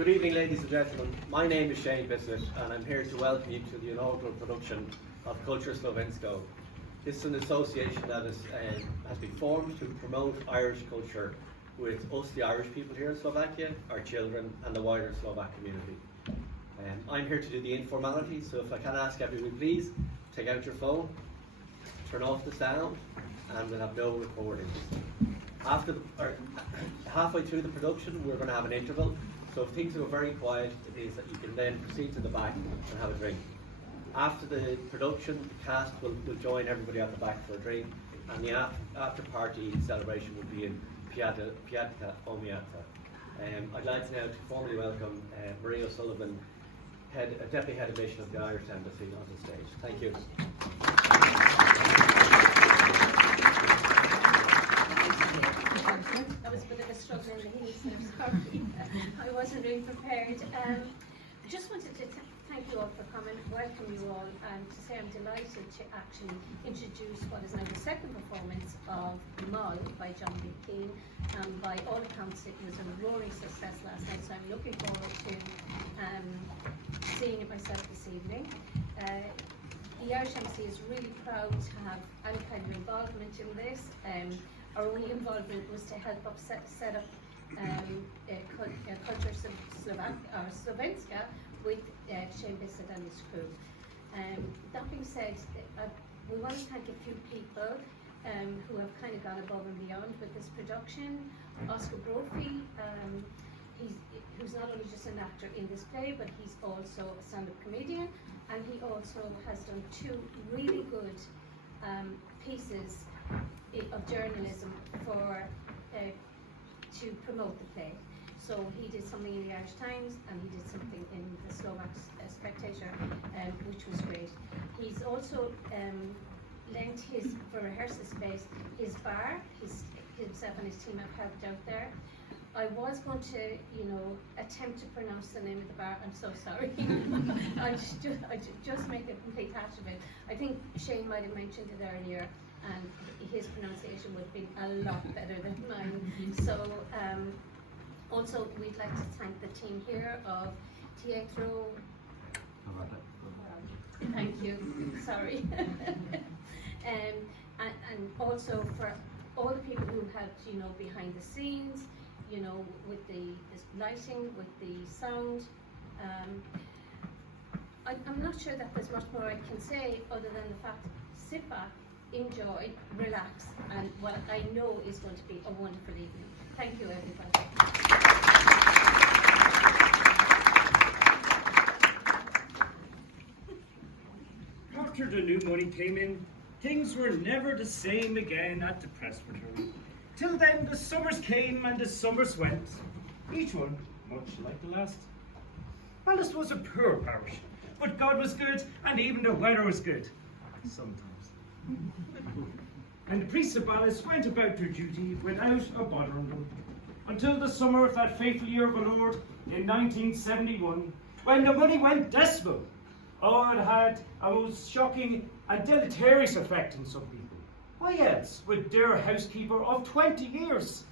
Good evening, ladies and gentlemen. My name is Shane Bissett, and I'm here to welcome you to the inaugural production of Culture Slovensko. This is an association that has been formed to promote Irish culture with us, the Irish people here in Slovakia, our children, and the wider Slovak community. I'm here to do the informality, so if I can ask everyone, please take out your phone, turn off the sound, and we'll have no recordings. Halfway through the production, we're going to have an interval. So if things go very quiet, it means that you can then proceed to the back and have a drink. After the production, the cast will join everybody at the back for a drink, and the after party celebration will be in Piatka Omiata. I'd like now to formally welcome Marie O'Sullivan, Deputy Head of Mission of the Irish Embassy, onto the stage. Thank you. That was a bit of a struggle in the heat, so sorry. I wasn't really prepared. Just wanted to thank you all for coming, welcome you all, and to say I'm delighted to actually introduce what is now the second performance of Moll by John B. Keane. By all accounts, it was a roaring success last night, so I'm looking forward to seeing it myself this evening. The Irish Embassy is really proud to have any kind of involvement in this. Our only involvement was to help set up Culture Slovenska with Shane Bissett and his crew. That being said, we want to thank a few people who have kind of gone above and beyond with this production. Oscar Brophy, who's not only just an actor in this play, but he's also a stand-up comedian, and he also has done two really good pieces of journalism to promote the play. So he did something in the Irish Times and he did something in the Slovak Spectator, which was great. He's also lent for rehearsal space, his bar. Himself and his team have helped out there. I was going to, attempt to pronounce the name of the bar. I'm so sorry. I just make a complete hash of it. I think Shane might have mentioned it earlier, and his pronunciation would be a lot better than mine. So, also we'd like to thank the team here of Teatro. Thank you. Sorry. And also for all the people who helped, behind the scenes, with the lighting, with the sound. I'm not sure that there's much more I can say other than the fact, sit back, enjoy, relax, and what I know is going to be a wonderful evening. Thank you, everybody. After the new money came in, things were never the same again at the presbytery. Till then the summers came and the summers went, each one much like the last. Alice was a poor parish, but God was good and even the weather was good. Sometimes. And the priests of Alice went about their duty without a bother on them, until the summer of that fateful year of our Lord in 1971, when the money went decimal. Oh, it had a most shocking and deleterious effect on some people. Why else would their housekeeper of 20 years,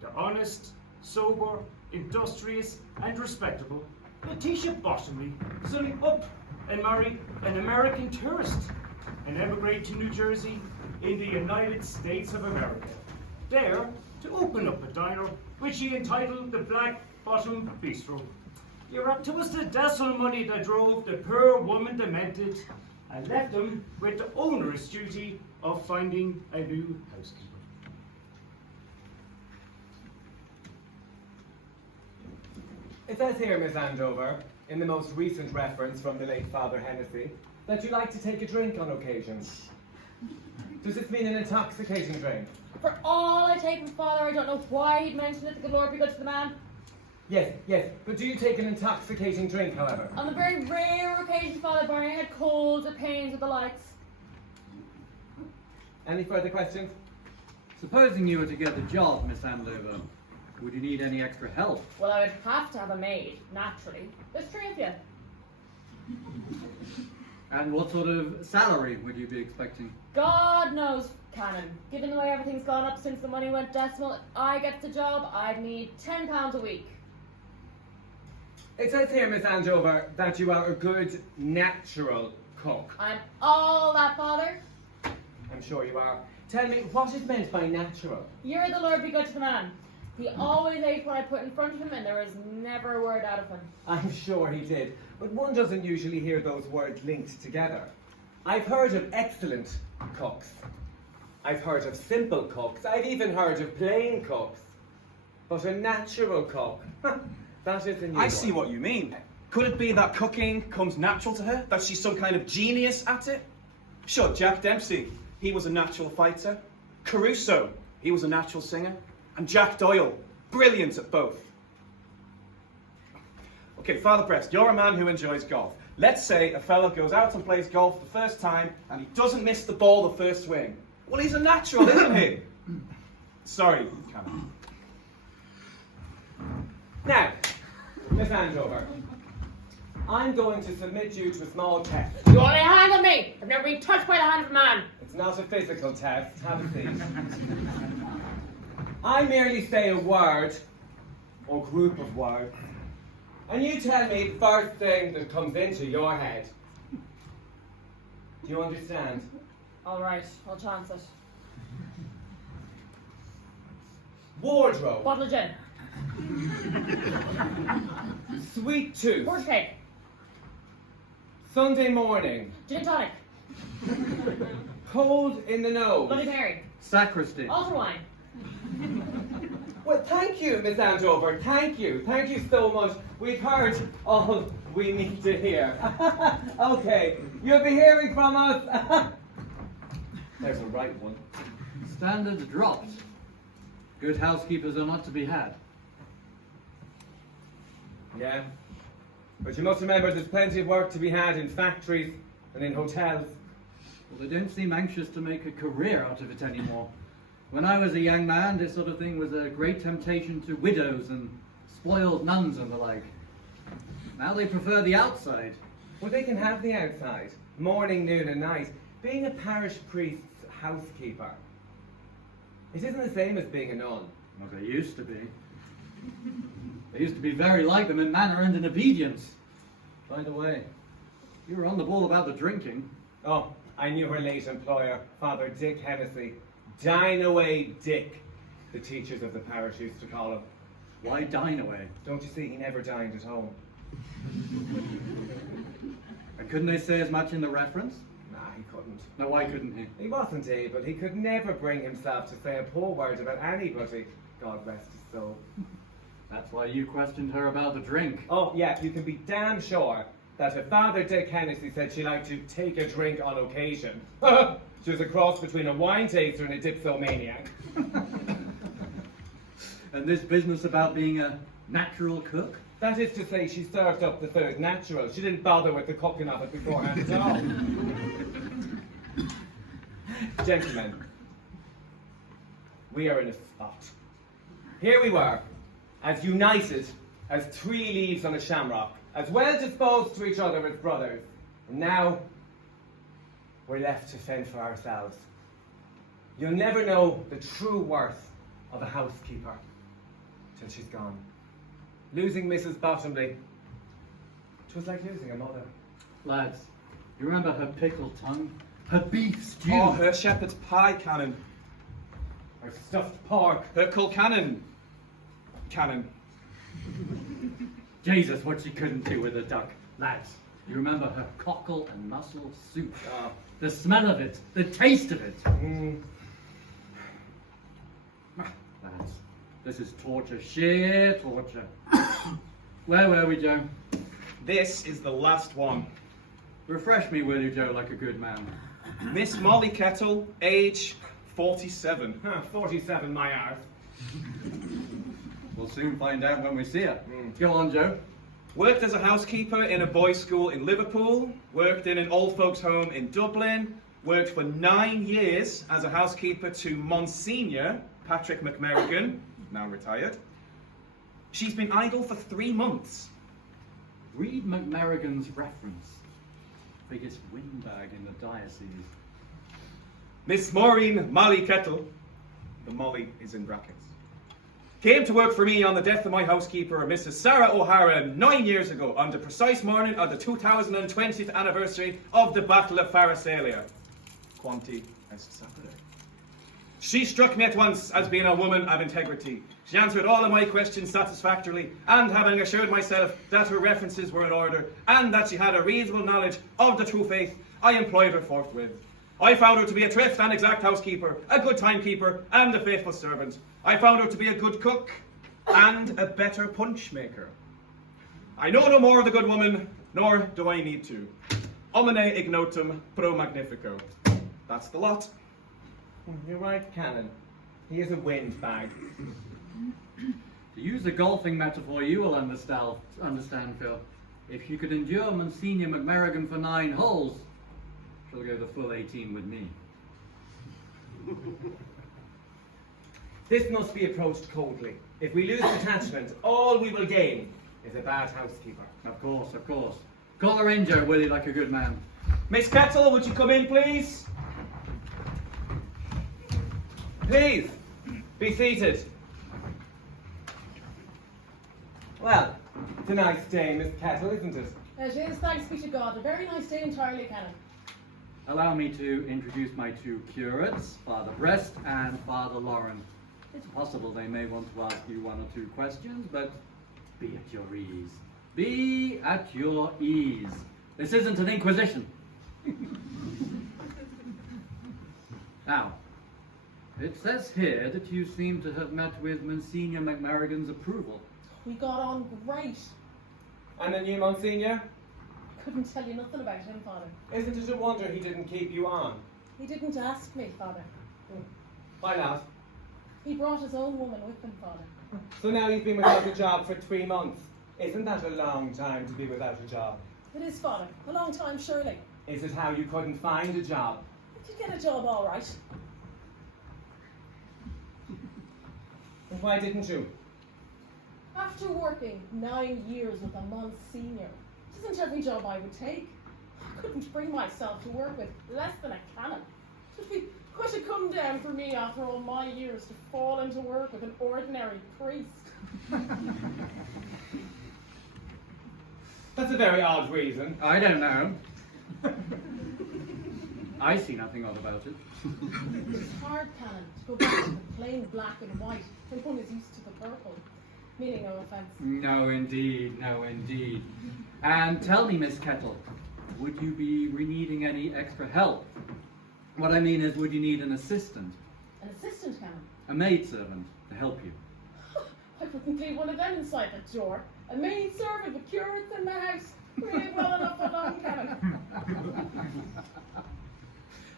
the honest, sober, industrious and respectable Letitia Bottomley, suddenly up and marry an American tourist and emigrate to New Jersey in the United States of America, there to open up a diner which she entitled the Black Bottom Bistro. It was the decimal money that drove the poor woman demented and left them with the onerous duty of finding a new housekeeper. It says here, Miss Andover, in the most recent reference from the late Father Hennessy, that you like to take a drink on occasion. Does this mean an intoxicating drink? For all I take from Father, I don't know why he'd mention it. The good Lord be good to the man. Yes, but do you take an intoxicating drink, however? On the very rare occasion, Father, barring I had colds or pains or the likes. Any further questions? Supposing you were to get the job, Miss Andover, would you need any extra help? Well, I would have to have a maid, naturally. There's three of you. And what sort of salary would you be expecting? God knows, Canon. Given the way everything's gone up since the money went decimal, if I get the job, I'd need £10 a week. It says here, Miss Andover, that you are a good natural cook. I'm all that, Father. I'm sure you are. Tell me, what is meant by natural? You're the Lord be good to the man. He always ate what I put in front of him, and there was never a word out of him. I'm sure he did, but one doesn't usually hear those words linked together. I've heard of excellent cooks. I've heard of simple cooks. I've even heard of plain cooks. But a natural cook, that is a new I one. see what you mean. Could it be that cooking comes natural to her? That she's some kind of genius at it? Sure, Jack Dempsey, he was a natural fighter. Caruso, he was a natural singer. And Jack Doyle, brilliant at both. Okay, Father Prest, you're a man who enjoys golf. Let's say a fellow goes out and plays golf the first time and he doesn't miss the ball the first swing. Well, he's a natural, isn't he? Sorry, Cameron. Now, Miss Andover, I'm going to submit you to a small test. You only hand on me. I've never been touched by the hand of a man. It's not a physical test. Have a seat. I merely say a word, or group of words, and you tell me the first thing that comes into your head. Do you understand? All right, I'll chance it. Wardrobe. Bottle of gin. Sweet tooth. Horse cake. Sunday morning. Gin and tonic. Cold in the nose. Bloody Mary. Sacristy. Altar wine. Well, thank you, Miss Andover. Thank you. Thank you so much. We've heard all we need to hear. Okay, you'll be hearing from us. There's a right one. Standards dropped. Good housekeepers are not to be had. Yeah. But you must remember there's plenty of work to be had in factories and in hotels. Well, they don't seem anxious to make a career out of it anymore. When I was a young man, this sort of thing was a great temptation to widows and spoiled nuns and the like. Now they prefer the outside. Well, they can have the outside, morning, noon and night. Being a parish priest's housekeeper, it isn't the same as being a nun. Well, they used to be. They used to be very like them in manner and in obedience. By the way, you were on the ball about the drinking. Oh, I knew her late employer, Father Dick Hennessy. Dine away, Dick, the teachers of the parish used to call him. Why dine away? Don't you see, he never dined at home. And couldn't they say as much in the reference? Nah, he couldn't. No, why couldn't he? He wasn't able. He could never bring himself to say a poor word about anybody. God rest his soul. That's why you questioned her about the drink. Oh, yeah, you can be damn sure that if Father Dick Hennessy said she liked to take a drink on occasion, she was a cross between a wine taster and a dipsomaniac. And this business about being a natural cook? That is to say, she served up the food natural. She didn't bother with the cooking of it beforehand at all. Gentlemen, we are in a spot. Here we were, as united as three leaves on a shamrock, as well disposed to each other as brothers. And now, we're left to fend for ourselves. You'll never know the true worth of a housekeeper till she's gone. Losing Mrs. Bottomley, 'twas like losing a mother. Lads, you remember her pickled tongue? Her beef stew? Oh, her shepherd's pie cannon. Her stuffed pork. Her Colcannon cannon. Jesus, what she couldn't do with a duck. Lads, you remember her cockle and mussel soup? The smell of it, the taste of it. Lads, this is torture, sheer torture. Where were we, Joe? This is the last one. Refresh me, will you, Joe, like a good man? Miss Molly Kettle, age 47. 47 my hours. We'll soon find out when we see her. Go on, Joe. Worked as a housekeeper in a boys' school in Liverpool. Worked in an old folks' home in Dublin. Worked for 9 years as a housekeeper to Monsignor Patrick McMerrigan, now retired. She's been idle for 3 months. Read McMerrigan's reference. Biggest windbag in the diocese. Miss Maureen Molly Kettle. The Molly is in brackets. came to work for me on the death of my housekeeper, Mrs. Sarah O'Hara, 9 years ago, on the precise morning of the 2020th anniversary of the Battle of Pharsalia. Quanti est sapere. She struck me at once as being a woman of integrity. She answered all of my questions satisfactorily, and having assured myself that her references were in order, and that she had a reasonable knowledge of the true faith, I employed her forthwith. I found her to be a thrift and exact housekeeper, a good timekeeper, and a faithful servant. I found her to be a good cook, and a better punch maker. I know no more of the good woman, nor do I need to. Omne ignotum pro magnifico. That's the lot. You're right, Canon. He is a windbag. To use a golfing metaphor you will understand, Phil. If she could endure Monsignor McMerigan for 9 holes, she'll go the full 18 with me. This must be approached coldly. If we lose detachment, all we will gain is a bad housekeeper. Of course, of course. Call the ranger, will you, like a good man? Miss Kettle, would you come in, please? Please, be seated. Well, it's a nice day, Miss Kettle, isn't it? It is, thanks be to God. A very nice day entirely, Canon. Allow me to introduce my 2 curates, Father Brest and Father Lauren. It's possible they may want to ask you 1 or 2 questions, but be at your ease. Be at your ease. This isn't an inquisition. Now, it says here that you seem to have met with Monsignor McMerigan's approval. We got on great. And the new Monsignor? Couldn't tell you nothing about him, Father. Isn't it a wonder he didn't keep you on? He didn't ask me, Father. Why not? He brought his own woman with him, Father. So now you've been without a job for 3 months. Isn't that a long time to be without a job? It is, Father. A long time, surely. Is it how you couldn't find a job? I could get a job all right. And why didn't you? After working 9 years with a Monsignor, it isn't every job I would take. I couldn't bring myself to work with less than a canon. It would be quite a come down for me after all my years to fall into work with an ordinary priest. That's a very odd reason. I don't know. I see nothing odd about it. It's hard, Canon, to go back to the plain black and white when one is used to the purple. Meaning no offence. No, indeed, no, indeed. And tell me, Miss Kettle, would you be needing any extra help? What I mean is, would you need an assistant? An assistant, Canon? A maidservant to help you? I wouldn't leave one of them inside the door. A maid servant with curates in the house. Really well enough alone, Canon.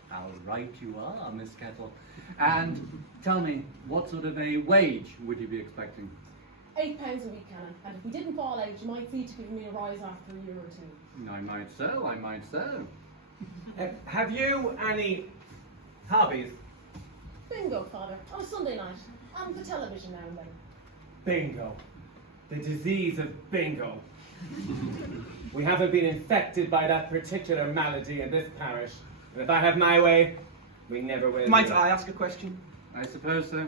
How right you are, Miss Kettle. And tell me, what sort of a wage would you be expecting? £8 a week, Canon. And if we didn't fall out, you might see to give me a rise after a year or 2. I might so, I might so. Have you any hobbies? Bingo, Father. On a Sunday night. And the television now and then. Bingo. The disease of bingo. We haven't been infected by that particular malady in this parish. And if I have my way, we never will. Might I ask a question? I suppose so.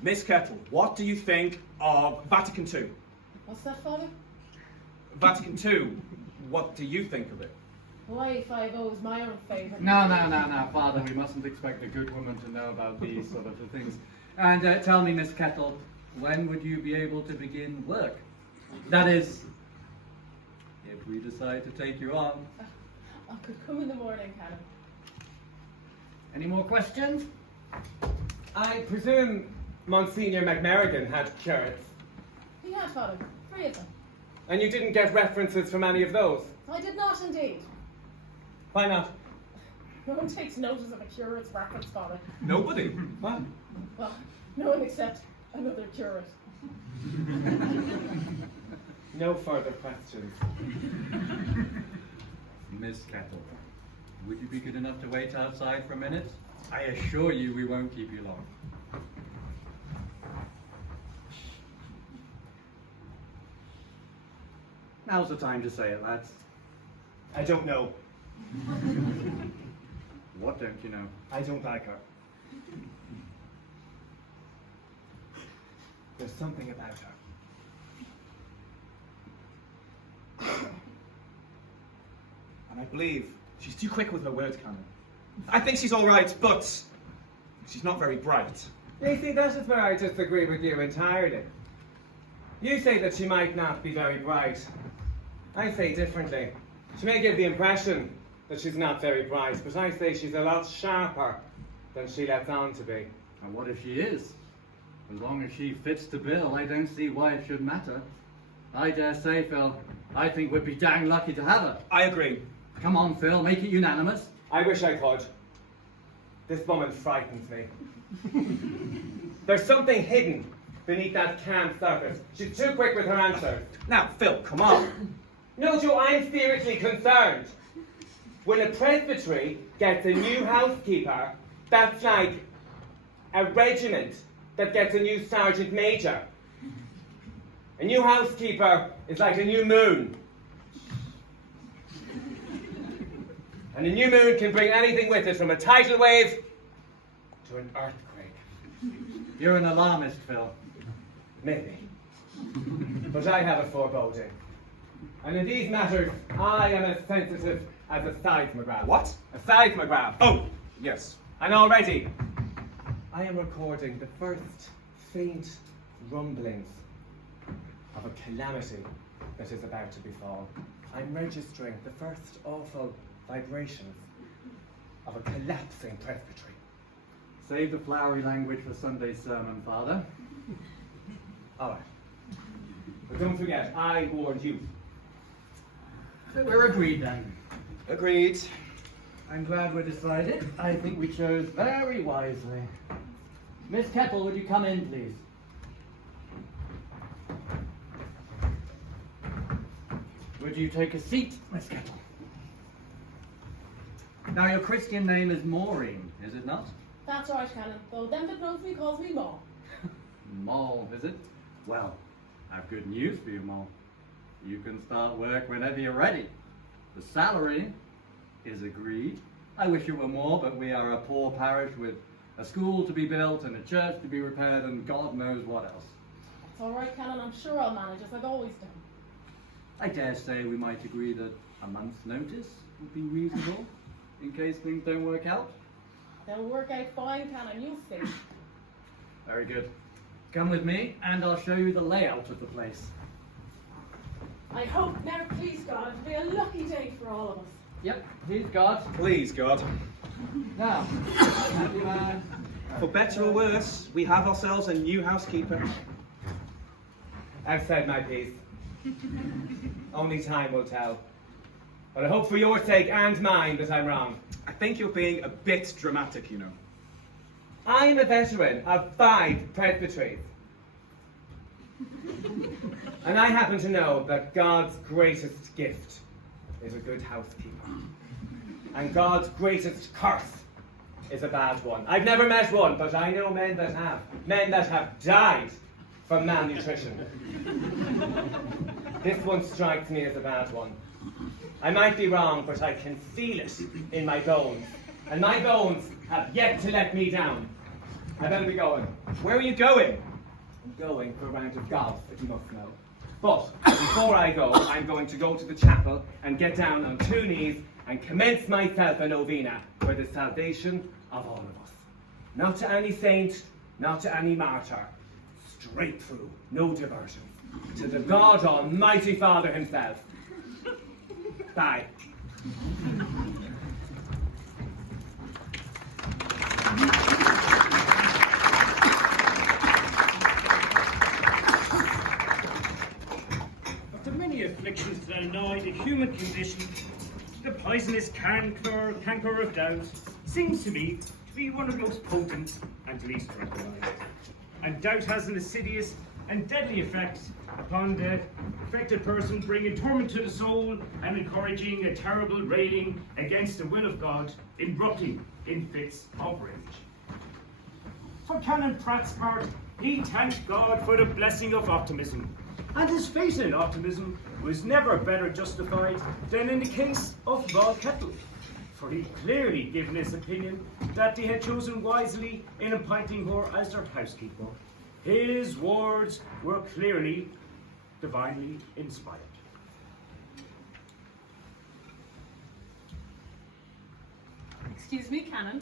Miss Kettle, what do you think of Vatican II? What's that, Father? Vatican II, what do you think of it? Hawaii 5-0 is my own favourite. No, Father, we mustn't expect a good woman to know about these sort of things. And tell me, Miss Kettle, when would you be able to begin work? That is, if we decide to take you on. I could come in the morning, Canon. Any more questions? I presume Monsignor McMerigan had curates. He had, Father. 3 of them. And you didn't get references from any of those? I did not, indeed. Why not? No one takes notice of a curate's reference, Father. Nobody. What? Well, no one except another curate. No further questions. Miss Kettle, would you be good enough to wait outside for a minute? I assure you we won't keep you long. Now's the time to say it, lads. I don't know. What don't you know? I don't like her. There's something about her. And I believe she's too quick with her words, Canon. I think she's all right, but she's not very bright. You see, that is where I disagree with you entirely. You say that she might not be very bright. I say differently. She may give the impression that she's not very bright, but I say she's a lot sharper than she lets on to be. And what if she is? As long as she fits the bill, I don't see why it should matter. I dare say, Phil, I think we'd be dang lucky to have her. I agree. Come on, Phil, make it unanimous. I wish I could. This woman frightens me. There's something hidden beneath that calm surface. She's too quick with her answers. Now, Phil, come on. No, Joe, I'm seriously concerned. When a presbytery gets a new housekeeper, that's like a regiment that gets a new sergeant major. A new housekeeper is like a new moon. And a new moon can bring anything with it, from a tidal wave to an earthquake. You're an alarmist, Phil. Maybe. But I have a foreboding. And in these matters, I am as sensitive as a seismograph. What? A seismograph. Oh, yes. And already, I am recording the first faint rumblings of a calamity that is about to befall. I'm registering the first awful vibrations of a collapsing presbytery. Save the flowery language for Sunday's sermon, Father. All right. But don't forget, I warned you. We're agreed then. Agreed. I'm glad we're decided. I think we chose very wisely. Miss Kettle, would you come in, please? Would you take a seat, Miss Kettle? Now, your Christian name is Maureen, is it not? That's right, Canon. Though them that knows me calls me Moll. Moll, is it? Well, I've good news for you, Moll. You can start work whenever you're ready. The salary is agreed. I wish it were more, but we are a poor parish with a school to be built and a church to be repaired and God knows what else. It's all right, Canon. I'm sure I'll manage, as I've always done. I dare say we might agree that a month's notice would be reasonable in case things don't work out. They'll work out fine, Canon. You'll see. Very good. Come with me and I'll show you the layout of the place. I hope, now please God, it'll be a lucky day for all of us. Yep, please God. Please, God. Now, handyman. For better or worse, we have ourselves a new housekeeper. I've said my piece. Only time will tell. But I hope for your sake and mine that I'm wrong. I think you're being a bit dramatic, you know. I'm a veteran of 5 presbyteries. And I happen to know that God's greatest gift is a good housekeeper. And God's greatest curse is a bad one. I've never met one, but I know men that have. Men that have died from malnutrition. This one strikes me as a bad one. I might be wrong, but I can feel it in my bones. And my bones have yet to let me down. I better be going. Where are you going? I'm going for a round of golf, if you must know. But before I go, I'm going to go to the chapel and get down on 2 knees and commence myself a novena for the salvation of all of us. Not to any saint, not to any martyr. Straight through, no diversion. To the God Almighty Father himself. Bye. After many afflictions that annoy the human condition, the poisonous canker of doubt seems to me to be one of the most potent and least recognized. And doubt has an insidious and deadly effect upon the affected person, bringing torment to the soul and encouraging a terrible railing against the will of God, erupting in fits of rage. For Canon Pratt's part, he thanked God for the blessing of optimism, and his faith in optimism was never better justified than in the case of Moll Kettle, for he clearly given his opinion that they had chosen wisely in appointing her as their housekeeper. His words were clearly divinely inspired. Excuse me, Canon.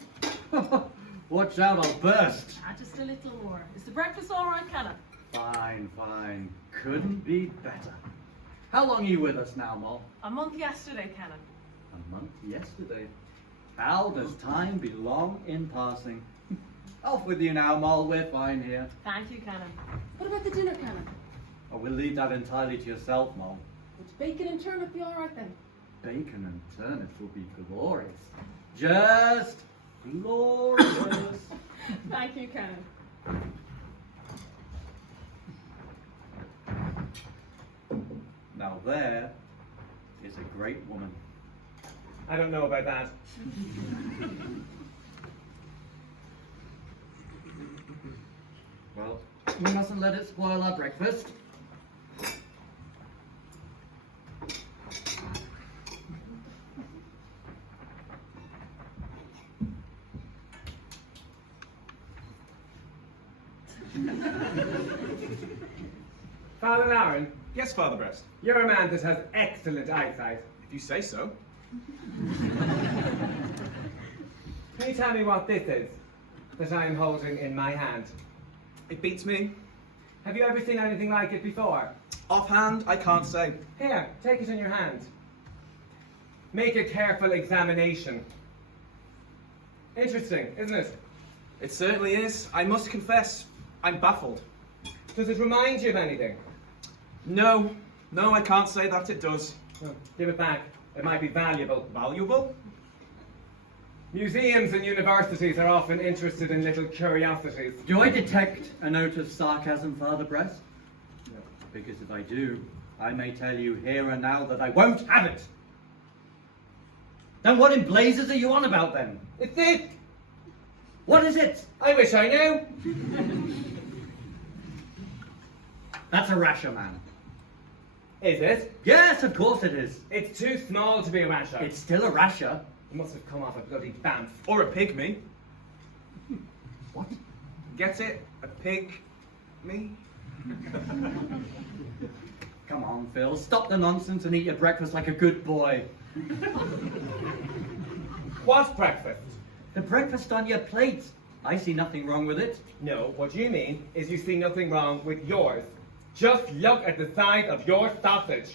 Watch out, I'll burst. Just a little more. Is the breakfast all right, Canon? Fine, fine. Couldn't be better. How long are you with us now, Moll? A month yesterday, Canon. A month yesterday. How does time belong in passing? Off with you now, Moll. We're fine here. Thank you, Canon. What about the dinner, Canon? Oh, we'll leave that entirely to yourself, Moll. Would bacon and turnip be all right then? Bacon and turnips will be glorious. Just glorious. Thank you, Canon. Now there is a great woman. I don't know about that. Well, we mustn't let it spoil our breakfast. Father Aaron, Yes, Father Brest. you're a man that has excellent eyesight. If you say so. Can you tell me what this is that I am holding in my hand? It beats me. Have you ever seen anything like it before? Offhand, I can't say. Here, take it in your hand. Make a careful examination. Interesting, isn't it? It certainly is. I must confess, I'm baffled. Does it remind you of anything? No, I can't say that it does. Well, give it back. It might be valuable. Valuable? Museums and universities are often interested in little curiosities. Do I detect a note of sarcasm, Father Brest? No. Because if I do, I may tell you here and now that I won't have it. Then what in blazes are you on about then? It's it! What is it? I wish I knew! That's a rasher, man. Is it? Yes, of course it is. It's too small to be a rasher. It's still a rasher. It must have come off a bloody bamf. Or a pygmy. What? Get it? A pig? Me? Come on, Phil. Stop the nonsense and eat your breakfast like a good boy. What breakfast? The breakfast on your plate. I see nothing wrong with it. No, what you mean is you see nothing wrong with yours. Just look at the size of your sausage.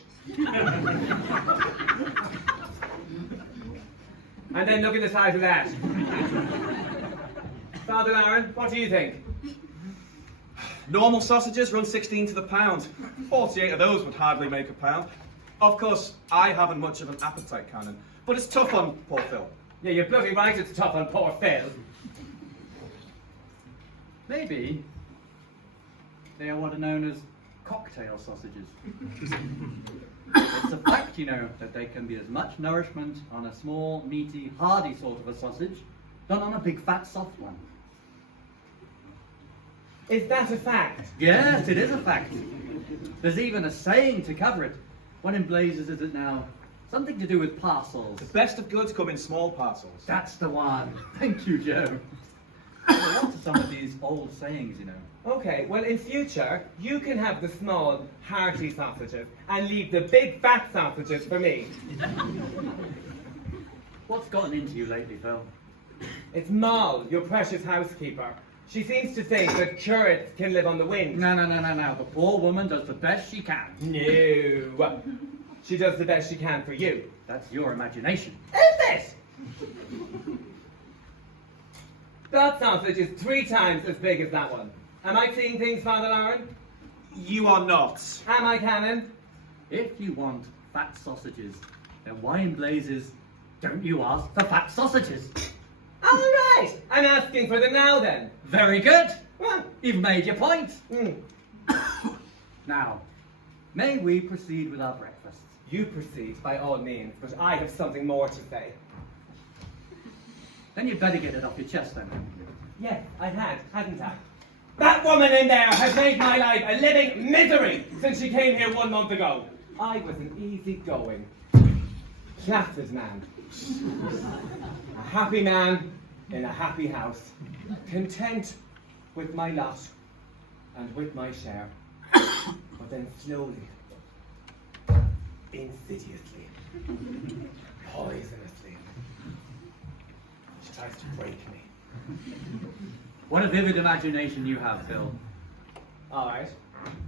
And then look at the size of that. Father Aaron, what do you think? Normal sausages run 16 to the pound. 48 of those would hardly make a pound. Of course, I haven't much of an appetite, Canon, but it's tough on poor Phil. Yeah, you're bloody right, it's tough on poor Phil. Maybe they are what are known as cocktail sausages. It's a fact, you know, that they can be as much nourishment on a small, meaty, hardy sort of a sausage than on a big, fat, soft one. Is that a fact? Yes, it is a fact. There's even a saying to cover it. What in blazes is it now? Something to do with parcels. The best of goods come in small parcels. That's the one. Thank you, Joe. What are some of these old sayings, you know? Okay, well in future, you can have the small, hearty sausages and leave the big, fat sausages for me. What's gotten into you lately, Phil? It's Moll, your precious housekeeper. She seems to think that curates can live on the wind. No. The poor woman does the best she can. No. She does the best she can for you. That's your imagination. Is it? That sausage is 3 times as big as that one. Am I seeing things, Father Aaron? You are not. Am I, Canon? If you want fat sausages, then why in blazes don't you ask for fat sausages? All right. I'm asking for them now, then. Very good. Well, You've made your point. mm. Now, may we proceed with our breakfast? You proceed, by all means, but I have something more to say. Then you'd better get it off your chest then. Yes, I had, hadn't I? That woman in there has made my life a living misery since she came here 1 month ago. I was an easy-going, placid man. A happy man in a happy house, content with my lot. and with my share. But then slowly, insidiously, poisonously, she tries to break me. What a vivid imagination you have, Phil. Alright.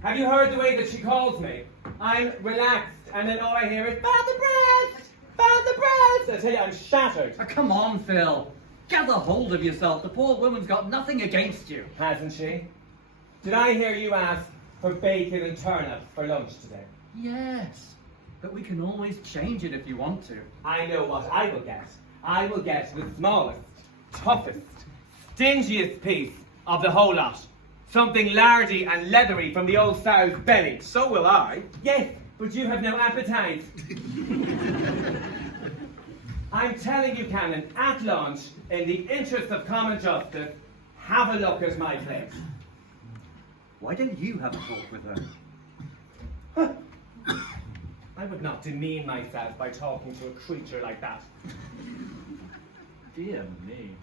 Have you heard the way that she calls me? I'm relaxed, and then all I hear is, "Bad the breath! Bad the breath!" I tell you, I'm shattered. Oh, come on, Phil. Gather hold of yourself. The poor woman's got nothing against you. Hasn't she? Did I hear you ask for bacon and turnips for lunch today? Yes, but we can always change it if you want to. I know what I will get. I will get the smallest, toughest, stingiest piece of the whole lot. Something lardy and leathery from the old sow's belly. So will I. Yes, but you have no appetite. I'm telling you, Canon, at lunch, in the interest of common justice, have a look at my plate. Why don't you have a talk with her? I would not demean myself by talking to a creature like that. Dear me.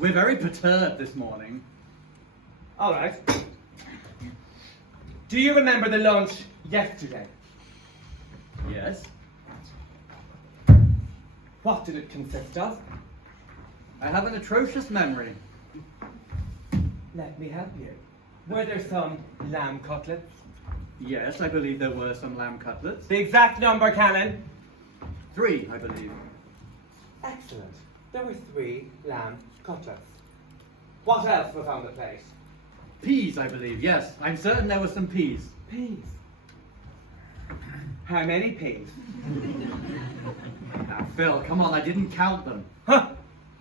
We're very perturbed this morning. All right. Do you remember the lunch yesterday? Yes? What did it consist of? I have an atrocious memory. Let me help you. Were there some lamb cutlets? Yes, I believe there were some lamb cutlets. The exact number, Canon. 3, I believe. Excellent. There were 3 lamb cutlets. What else was on the plate? Peas, I believe. Yes, I'm certain there were some peas. Peas. How many peas? Now, Phil, come on, I didn't count them. Huh?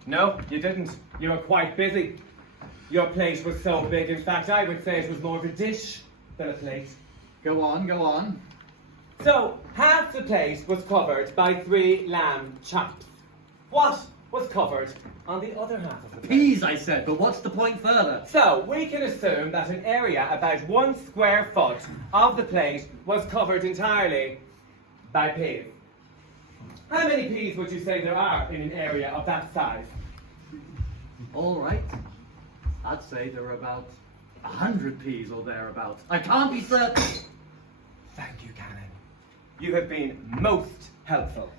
No, you didn't. You were quite busy. Your plate was so big, in fact, I would say it was more of a dish than a plate. Go on, go on. So, half the plate was covered by 3 lamb chops. What was covered on the other half of the plate? Peas, I said, but what's the point further? So, we can assume that an area about 1 square foot of the plate was covered entirely by peas. How many peas would you say there are in an area of that size? All right. I'd say there are about 100 peas or thereabouts. I can't be certain. Thank you, Canon. You have been most helpful.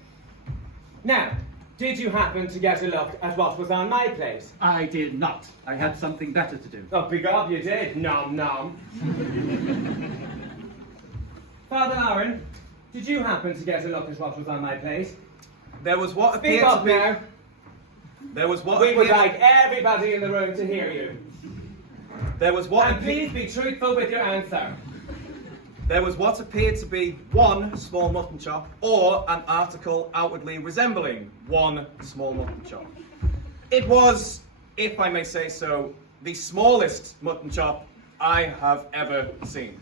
Now, did you happen to get a look at what was on my plate? I did not. I had something better to do. Oh, begob you did. Nom nom. Father Aaron, did you happen to get a look at what was on my plate? There was what Speak appeared to up be. now. There was what We would appeared. like everybody in the room to hear you. There was what. And please be truthful with your answer. There was what appeared to be 1 small mutton chop, or an article outwardly resembling 1 small mutton chop. It was, if I may say so, the smallest mutton chop I have ever seen.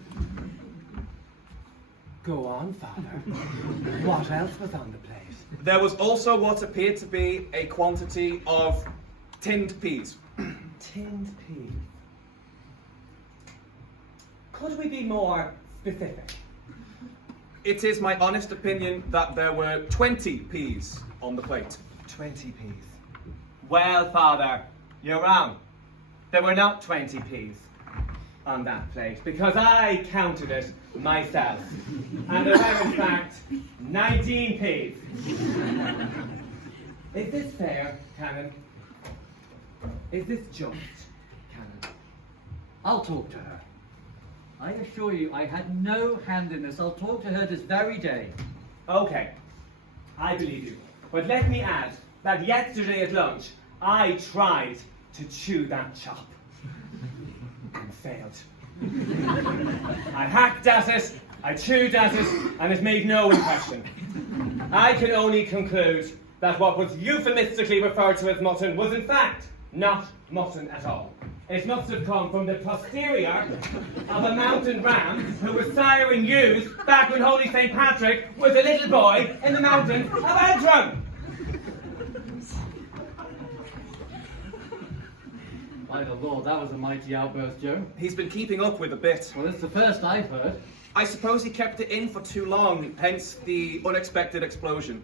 Go on, Father. What else was on the plate? There was also what appeared to be a quantity of tinned peas. Tinned peas. Could we be more specific? It is my honest opinion that there were 20 peas on the plate. 20 peas. Well, Father, you're wrong. There were not 20 peas on that plate, because I counted it myself. And there were, in fact, 19 peas. Is this fair, Canon? Is this just, Canon? I'll talk to her. I assure you, I had no hand in this. I'll talk to her this very day. Okay, I believe you. But let me add that yesterday at lunch, I tried to chew that chop and failed. I hacked at it, I chewed at it, and it made no impression. I can only conclude that what was euphemistically referred to as mutton was in fact not mutton at all. It must have come from the posterior of a mountain ram who was siring ewes back when Holy St. Patrick was a little boy in the mountains of Antrim. By the Lord, that was a mighty outburst, Joe. He's been keeping up with a bit. Well, it's the first I've heard. I suppose he kept it in for too long, hence the unexpected explosion.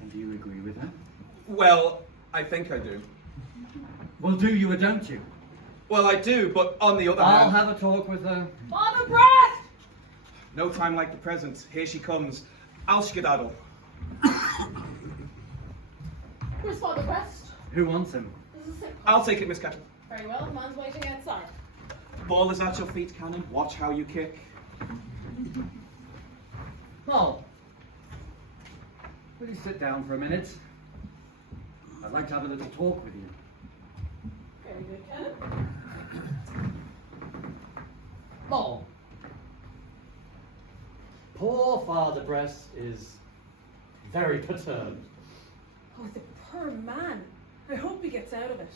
And do you agree with her? Well, I think I do. Well, do you or don't you? Well, I do, but on the other I'll hand... have a talk with her. Father Brest! No time like the present. Here she comes. I'll skedaddle. Where's Father Brest? Who wants him? This is sick. I'll take it, Miss Kettle. Very well, the man's waiting outside. Ball is at your feet, Cannon. Watch how you kick. Moll, will you sit down for a minute? I'd like to have a little talk with you. Very good, Canon. Moll. Poor Father Brest is very perturbed. Oh, the poor man. I hope he gets out of it.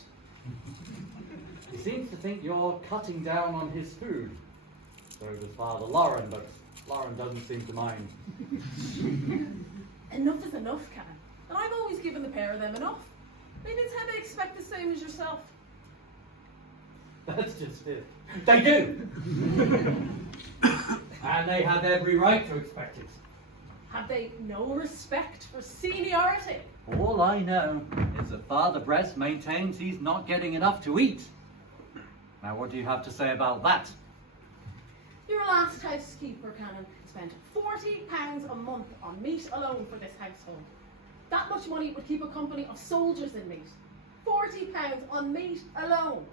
He seems to think you're cutting down on his food. So does Father Lauren, but Lauren doesn't seem to mind. Enough is enough, Canon. And I've always given the pair of them enough. Maybe it's how they expect the same as yourself. That's just it. They do! And they have every right to expect it. Have they no respect for seniority? All I know is that Father Brest maintains he's not getting enough to eat. Now, what do you have to say about that? Your last housekeeper, Canon, spent £40 a month on meat alone for this household. That much money would keep a company of soldiers in meat. £40 on meat alone.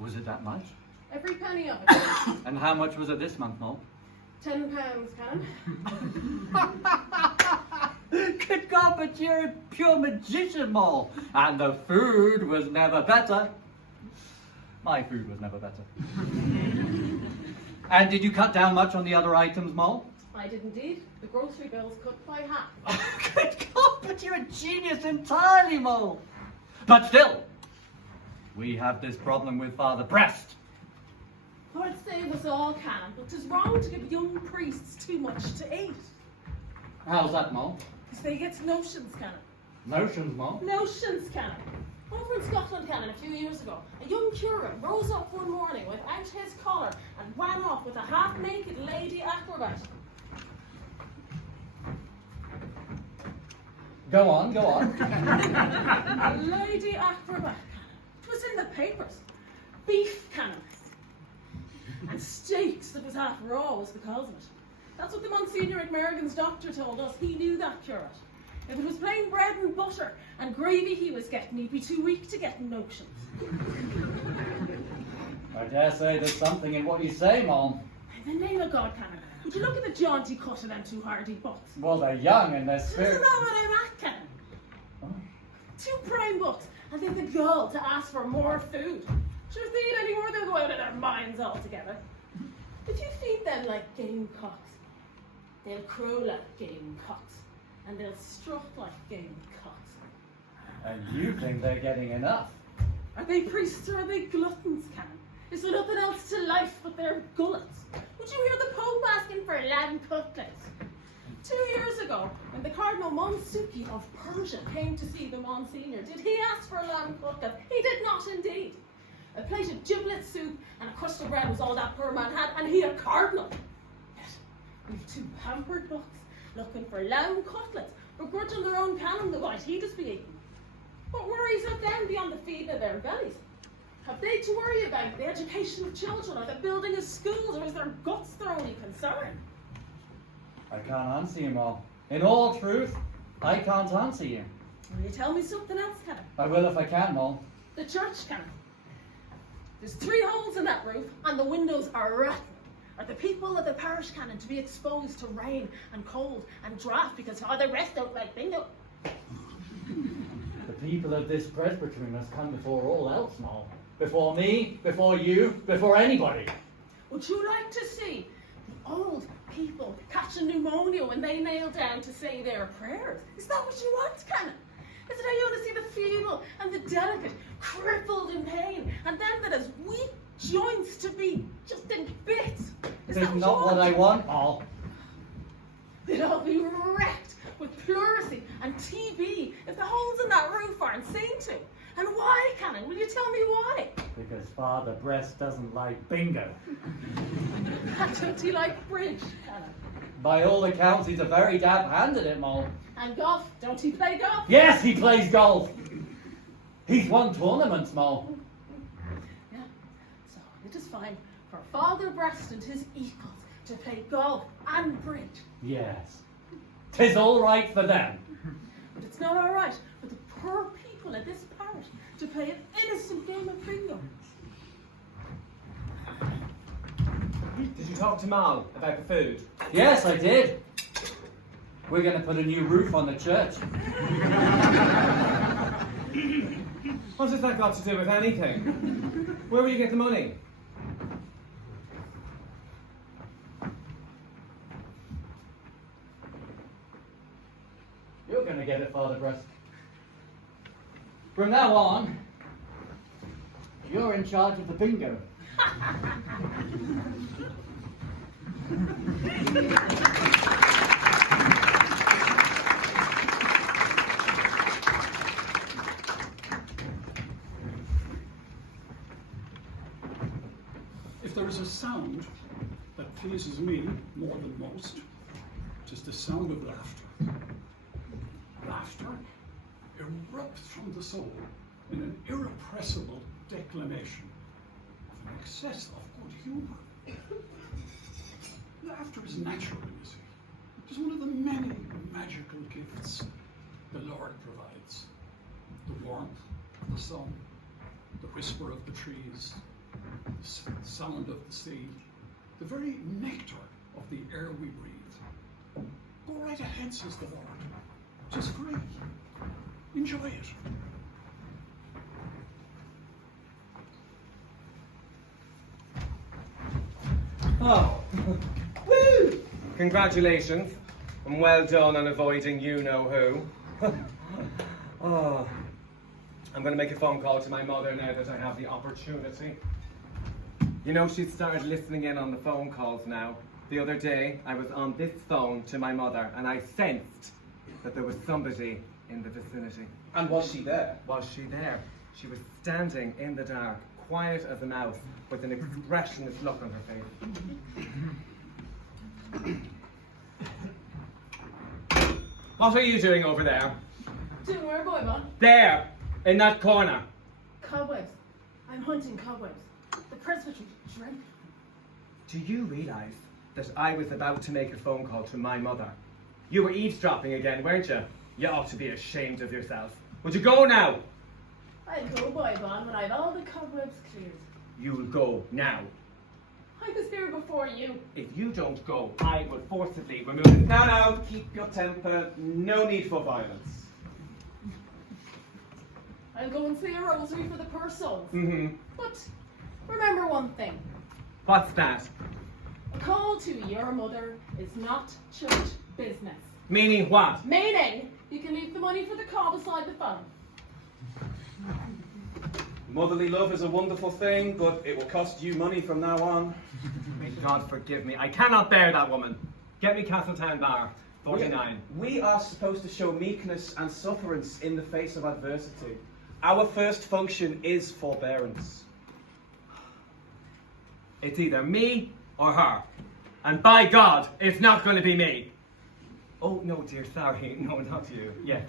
Was it that much? Every penny of it. And how much was it this month, Moll? £10, Canon. Good God, but you're a pure magician, Moll. And the food was never better. My food was never better. And did you cut down much on the other items, Moll? I did indeed. The grocery bill's cut by half. Good God, but you're a genius entirely, Moll. But still, we have this problem with Father Brest. Lord save us all, Canon, but 'tis wrong to give young priests too much to eat. How's that, Moll? Because they get notions, Canon. Notions, Moll? Notions, Canon. Over in Scotland, Canon, a few years ago, a young curate rose up one morning without his collar and ran off with a half-naked lady acrobat. Go on, go on. A lady acrobat, Canon. It was in the papers. Beef, Canon. And steaks that was half raw was the cause of it. That's what the Monsignor at Merrigan's doctor told us. He knew that curate. If it was plain bread and butter and gravy he was getting, he'd be too weak to get notions. I dare say there's something in what you say, Moll. In the name of God, Canon, would you look at the jaunty cut of them two hardy bucks? Well, they're young and they're Isn't spirit. that what I'm at, Canon? Oh. 2 prime bucks, and they've the gall to ask for more food. Sure, if they eat any more, they'll go out of their minds altogether. If you feed them like gamecocks, they'll crow like gamecocks, and they'll strut like gamecocks. And you think they're getting enough? Are they priests or are they gluttons, Canon? Is there nothing else to life but their gullets? Would you hear the Pope asking for lamb cutlets? 2 years ago, when the Cardinal Monsuki of Persia came to see the Monsignor, did he ask for a lamb cutlet? He did not indeed. A plate of giblet soup and a crust of bread was all that poor man had, and he a cardinal. Yet, we've 2 pampered bucks looking for lamb cutlets, begrudging their own canon the white he'd just be eating. What worries have them beyond the feeding of their bellies? Have they to worry about the education of children, or the building of schools, or is their guts their only concern? I can't answer you, Moll. In all truth, I can't answer you. Will you tell me something else, Canon? I will if I can, Moll. The church, Canon. There's 3 holes in that roof, and the windows are rotten. Are the people of the parish, Canon, to be exposed to rain and cold and draught because all the rest don't like bingo? The people of this presbytery must come before all else, Moll. Before me, before you, before anybody. Would you like to see the old people catching pneumonia when they kneel down to say their prayers? Is that what you want, Canon? Is it how you want to see the feeble and the delicate crippled in pain, and them that has weak joints to be just in bits? Is It's that not what I want, Moll. They'd all be wrecked with pleurisy and TB if the holes in that roof aren't seen to. And why, Canon? Will you tell me why? Because Father Brest doesn't like bingo. Don't he like bridge, Canon? By all accounts, he's a very dab hand at it, Moll. And golf? Don't he play golf? Yes, he plays golf. He's won tournaments, Moll. Yeah, it is fine for Father Breast and his equals to play golf and bridge. Yes. 'Tis all right for them. But it's not all right for the poor people of this parish to play an innocent game of bingo. Did you talk to Moll about the food? Yes, I did. We're going to put a new roof on the church. What has that got to do with anything? Where will you get the money? You're going to get it, Father Breast. From now on, you're in charge of the bingo. If there is a sound that pleases me more than most, it is the sound of laughter. Laughter erupts from the soul in an irrepressible declamation of an excess of good humour. Laughter is natural, you see. It is one of the many magical gifts the Lord provides. The warmth of the sun, the whisper of the trees, the sound of the sea, the very nectar of the air we breathe. Go right ahead, says the Lord. It is free. Enjoy it. Oh. Woo! Congratulations, and well done on avoiding you-know-who. Oh. I'm going to make a phone call to my mother now that I have the opportunity. You know, she's started listening in on the phone calls now. The other day, I was on this phone to my mother, and I sensed that there was somebody in the vicinity. And was she there? Was she there? She was standing in the dark, quiet as a mouse, with an expressionless look on her face. What are you doing over there? Doing where, boy, man? There! In that corner! Cobwebs. I'm hunting cobwebs. The presbytery dreamt. Do you realise that I was about to make a phone call to my mother? You were eavesdropping again, weren't you? You ought to be ashamed of yourself. Would you go now? I'll go, boy, man, when I've all the cobwebs cleared. You'll go now. I was here before you. If you don't go, I will forcibly remove it. Now, keep your temper. No need for violence. I'll go and say a rosary for the poor souls. Mm-hmm. But remember one thing. What's that? A call to your mother is not church business. Meaning what? Meaning, you can leave the money for the car beside the phone. Motherly love is a wonderful thing, but it will cost you money from now on. May God forgive me. I cannot bear that woman. Get me Castletown Bar, 49. We are supposed to show meekness and sufferance in the face of adversity. Our first function is forbearance. It's either me or her. And by God, it's not going to be me. Oh, no, dear, sorry. No, not you. Yes.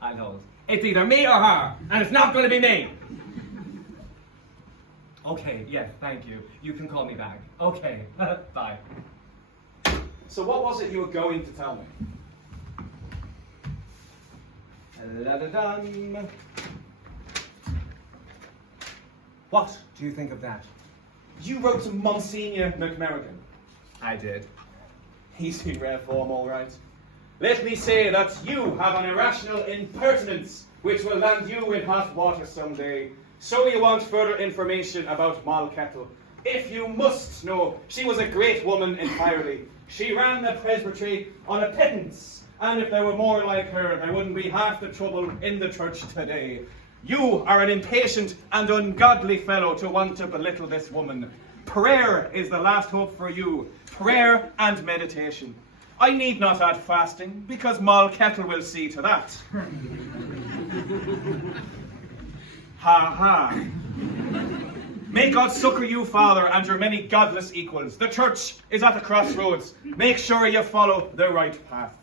I'll hold. It's either me or her, and it's not going to be me. Okay, yes, thank you. You can call me back. Okay, bye. So what was it you were going to tell me? La-da-dum. What do you think of that? You wrote to Monsignor McMerican. I did. He's in rare form, all right. Let me say that you have an irrational impertinence which will land you in hot water someday. So you want further information about Moll Kettle. If you must know, she was a great woman entirely. She ran the presbytery on a pittance, and if there were more like her, there wouldn't be half the trouble in the church today. You are an impatient and ungodly fellow to want to belittle this woman. Prayer is the last hope for you. Prayer and meditation. I need not add fasting, because Moll Kettle will see to that. Ha ha. May God succor you, Father, and your many godless equals. The church is at the crossroads. Make sure you follow the right path.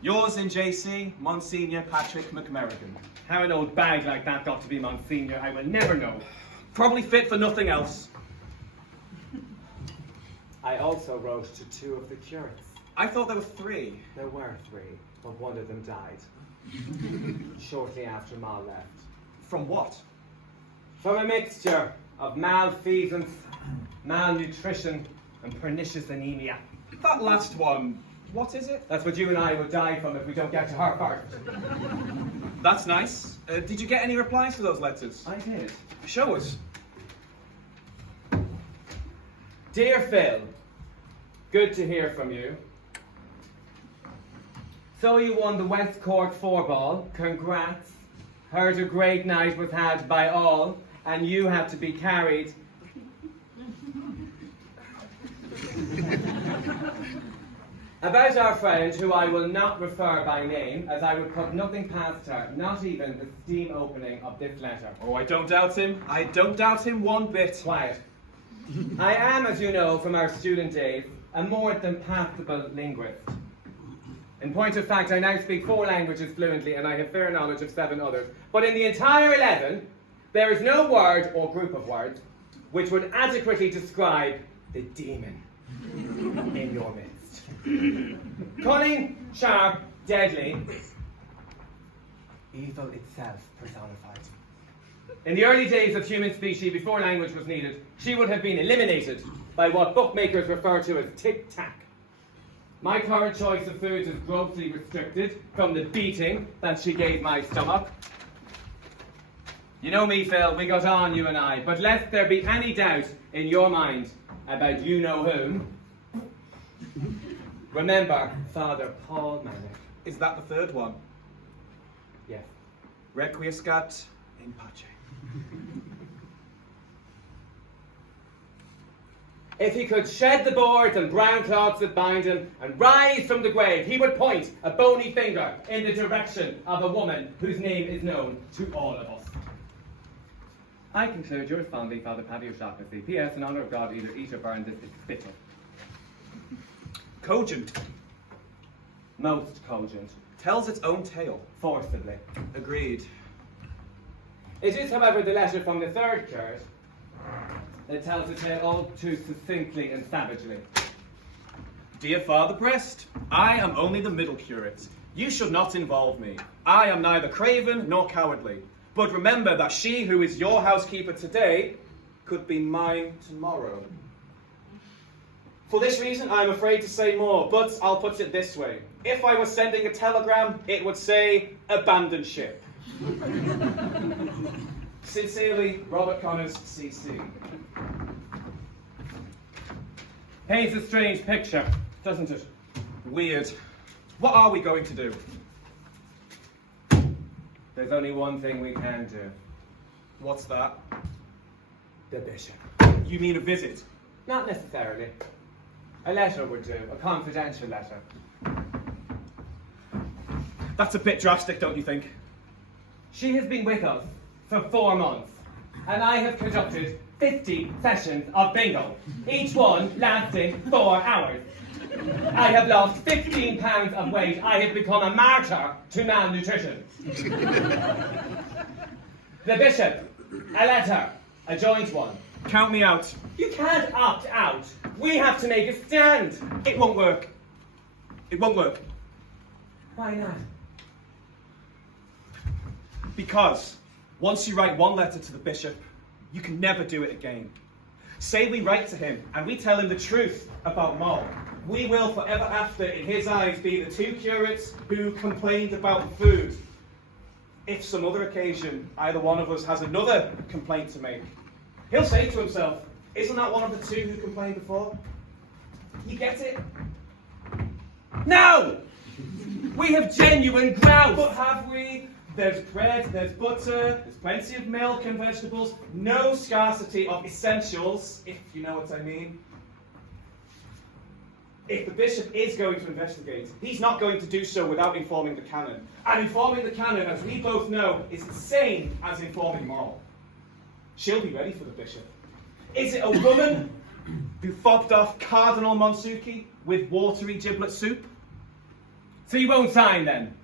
Yours in JC, Monsignor Patrick McMerican. How an old bag like that got to be Monsignor, I will never know. Probably fit for nothing else. I also wrote to 2 of the curates. I thought there were 3. There were 3, but one of them died. Shortly after Moll left. From what? From a mixture of malfeasance, malnutrition, and pernicious anemia. That last one, what is it? That's what you and I will die from if we don't get to her first. That's nice. Did you get any replies to those letters? I did. Show us. Dear Phil, good to hear from you. So you won the West Cork 4-ball. Congrats. Heard a great night was had by all, and you had to be carried. About our friend, who I will not refer by name, as I would put nothing past her, not even the steam opening of this letter. Oh, I don't doubt him. I don't doubt him one bit. Quiet. I am, as you know from our student days, a more than passable linguist. In point of fact, I now speak 4 languages fluently, and I have fair knowledge of 7 others. But in the entire 11, there is no word or group of words which would adequately describe the demon in your midst. Cunning, sharp, deadly, evil itself personified. In the early days of human species, before language was needed, she would have been eliminated by what bookmakers refer to as tic-tac. My current choice of foods is grossly restricted from the beating that she gave my stomach. You know me, Phil, we got on, you and I, but lest there be any doubt in your mind about you-know-whom, remember Father Paul Manick. Is that the 3rd one? Yes. Requiescat in pace. If he could shed the boards and brown cloths that bind him and rise from the grave, he would point a bony finger in the direction of a woman whose name is known to all of us. I conclude yours fondly, Father Paddy O'Shaughnessy. P.S. In honour of God, either eat or burn this spittle. Cogent. Most cogent. Tells its own tale. Forcibly. Agreed. It is, however, the letter from the 3rd curate that tells the tale all too succinctly and savagely. Dear Father Brest, I am only the middle curate. You should not involve me. I am neither craven nor cowardly. But remember that she who is your housekeeper today could be mine tomorrow. For this reason, I am afraid to say more, but I'll put it this way. If I was sending a telegram, it would say, abandon ship. Sincerely, Robert Connors, C.C. Paints a strange picture, doesn't it? Weird. What are we going to do? There's only one thing we can do. What's that? The bishop. You mean a visit? Not necessarily. A letter would do, a confidential letter. That's a bit drastic, don't you think? She has been with us for 4 months, and I have conducted 50 sessions of bingo, each one lasting 4 hours. I have lost 15 pounds of weight. I have become a martyr to malnutrition. The bishop, a letter, a joint one. Count me out. You can't opt out. We have to make a stand. It won't work. It won't work. Why not? Because once you write one letter to the bishop, you can never do it again. Say we write to him and we tell him the truth about Moll. We will forever after, in his eyes, be the 2 curates who complained about the food. If some other occasion either one of us has another complaint to make, he'll say to himself, isn't that one of the 2 who complained before? You get it? No! We have genuine grouse! But have we? There's bread, there's butter, there's plenty of milk and vegetables, no scarcity of essentials, if you know what I mean. If the bishop is going to investigate, he's not going to do so without informing the canon. And informing the canon, as we both know, is the same as informing Moll. She'll be ready for the bishop. Is it a woman who fobbed off Cardinal Monsuki with watery giblet soup? So you won't sign then?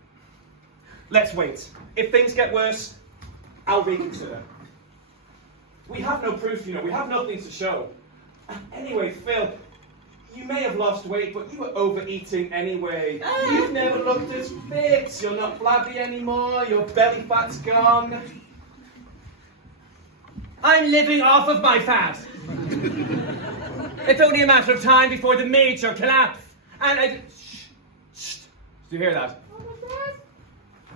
Let's wait. If things get worse, I'll reconsider. We have no proof, you know. We have nothing to show. Anyway, Phil, You may have lost weight, but you were overeating anyway. You've never looked as fit. You're not flabby anymore. Your belly fat's gone. I'm living off of my fat. It's only a matter of time before the major collapse. And I... Shh. Do you hear that?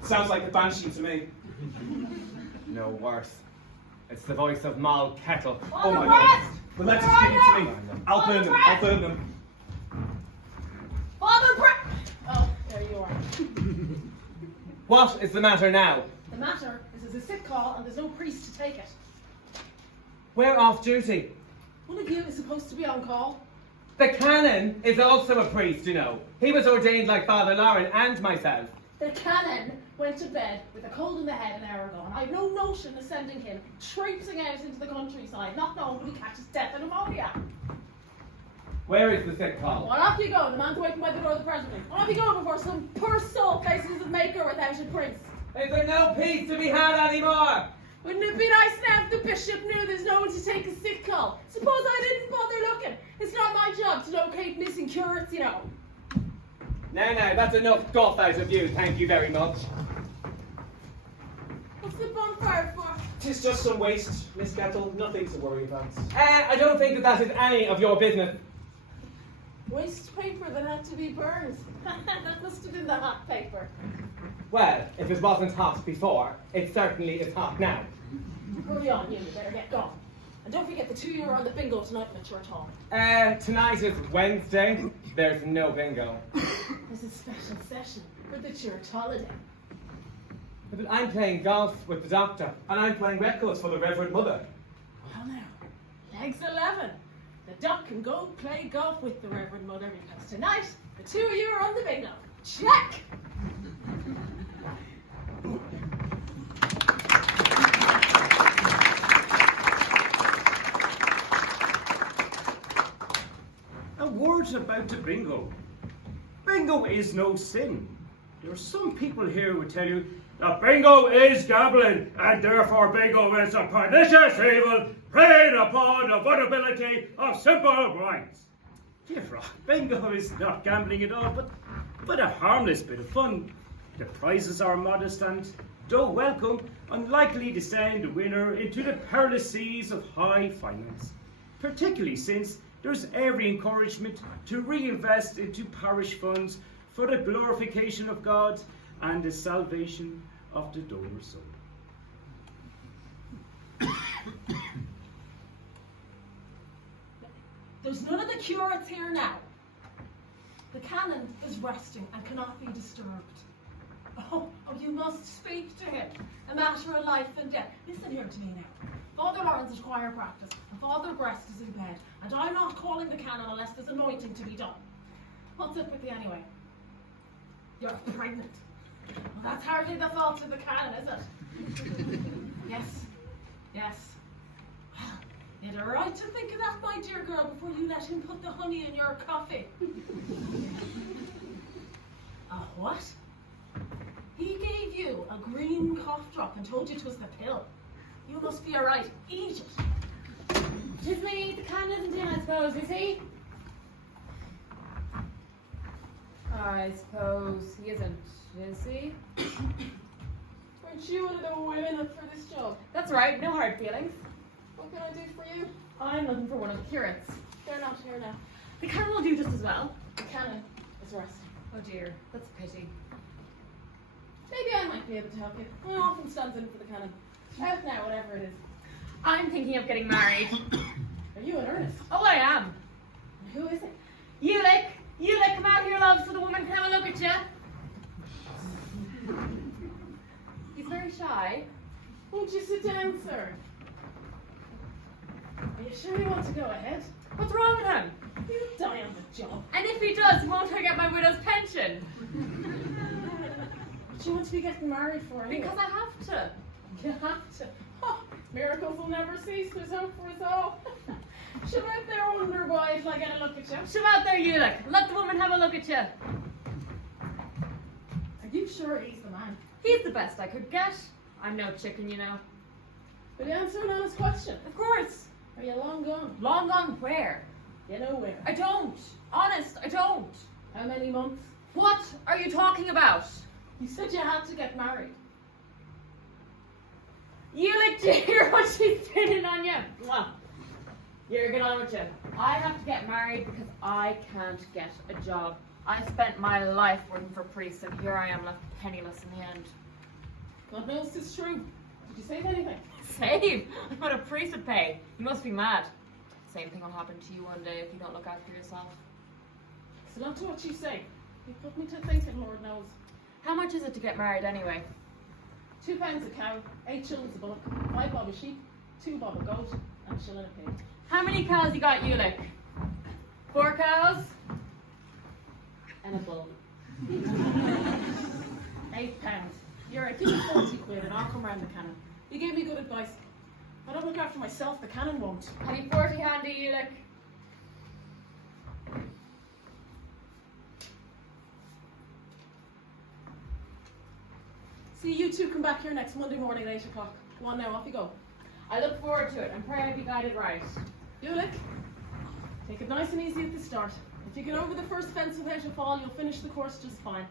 Sounds like a banshee to me. No, worse. It's the voice of Moll Kettle. Oh my god. Well, let's just give it to me. I'll burn them. I'll burn them. Father Brett! Oh, there you are. What is the matter now? The matter is it's a sick call and there's no priest to take it. We're off duty. One of you is supposed to be on call. The canon is also a priest, you know. He was ordained like Father Lauren and myself. The canon went to bed with a cold in the head an hour ago, and I've no notion of sending him traipsing out into the countryside, not knowing when he catches death and pneumonia. Where is the sick call? Well, off you go. The man's waiting by the door of the presently. Off you go before some poor soul faces his maker without a prince. Is there no peace to be had anymore? Wouldn't it be nice now if the bishop knew there's no one to take a sick call? Suppose I didn't bother looking. It's not my job to locate missing curates, you know. No, that's enough guff out of you, thank you very much. What's the bonfire for? Tis just some waste, Miss Kettle. Nothing to worry about. I don't think that is any of your business. Waste paper that had to be burned. That must have been the hot paper. Well, if it wasn't hot before, it certainly is hot now. Hurry on, you better get going. And don't forget the 2 euro on the bingo tonight in the church hall. Tonight is Wednesday. There's no bingo. There's a special session for the church holiday. But I'm playing golf with the doctor. And I'm playing records for the Reverend Mother. Well now, legs 11. The doc can go play golf with the Reverend Mother because tonight, the 2 euro on the bingo. Check! A word about the bingo. Bingo is no sin. There are some people here who would tell you that bingo is gambling, and therefore bingo is a pernicious evil preying upon the vulnerability of simple minds. You're wrong. Bingo is not gambling at all, but a harmless bit of fun. The prizes are modest and, though welcome, unlikely to send the winner into the perilous seas of high finance, particularly since there's every encouragement to reinvest into parish funds for the glorification of God and the salvation of the donor soul. There's none of the curates here now. The canon is resting and cannot be disturbed. Oh, you must speak to him. A matter of life and death. Listen here to me now. Father Lawrence is choir practice, and Father Brest is in bed, and I'm not calling the canon unless there's anointing to be done. What's up with you anyway? You're pregnant. Well, that's hardly the fault of the canon, is it? Yes. Well, you'd a right to think of that, my dear girl, before you let him put the honey in your coffee. What? He gave you a green cough drop and told you it was the pill. You must be alright. Eat it. Tis me, the canon's in, I suppose, is he? I suppose he isn't, is he? Aren't you one of the women up for this job? That's right, no hard feelings. What can I do for you? I'm looking for one of the curates. They're not here now. The canon will do just as well. The canon is resting. Oh dear, that's a pity. Maybe I might be able to help you. I often stands in for the canon. Out now, whatever it is. I'm thinking of getting married. Are you in earnest? Oh, I am. And who is it? Ulick, come out here, love, so the woman can have a look at you. He's very shy. Won't you sit down, sir? Are you sure you want to go ahead? What's wrong with him? He'll die on the job. And if he does, won't I get my widow's pension? What do you want to be getting married for anyway? Because I have to. You have to. Oh, miracles will never cease. There's hope for us all. Shove out there, wonder boy, till I get a look at you. Shove out there, Ulick. Let the woman have a look at you. Are you sure he's the man? He's the best I could get. I'm no chicken, you know. Will you answer an honest question? Of course. Are you long gone? Long gone where? You know where. I don't. Honest, I don't. How many months? What are you talking about? You said you had to get married. You like to hear what she's spinning on you. Mwah. Here, get on with you. I have to get married because I can't get a job. I spent my life working for priests, and here I am left penniless in the end. God knows it's true. Did you save anything? Save? What a priest would pay. You must be mad. Same thing will happen to you one day if you don't look after yourself. It's not to what you say. You put me to thinking, Lord knows. How much is it to get married anyway? 2 pounds a cow, 8 shillings a bullock, 5 bob a sheep, 2 bob a goat, and a shilling a pig. How many cows you got, Ulick? 4 cows? And a bull. 8 pounds. You're right, give me 40 quid and I'll come round the cannon. You gave me good advice. If I don't look after myself, the cannon won't. Have you 40 handy, Ulick? See, you two come back here next Monday morning at 8 o'clock. Go on now, off you go. I look forward to it and pray I be guided right. Ulick, take it nice and easy at the start. If you get over the first fence without a fall, you'll finish the course just fine.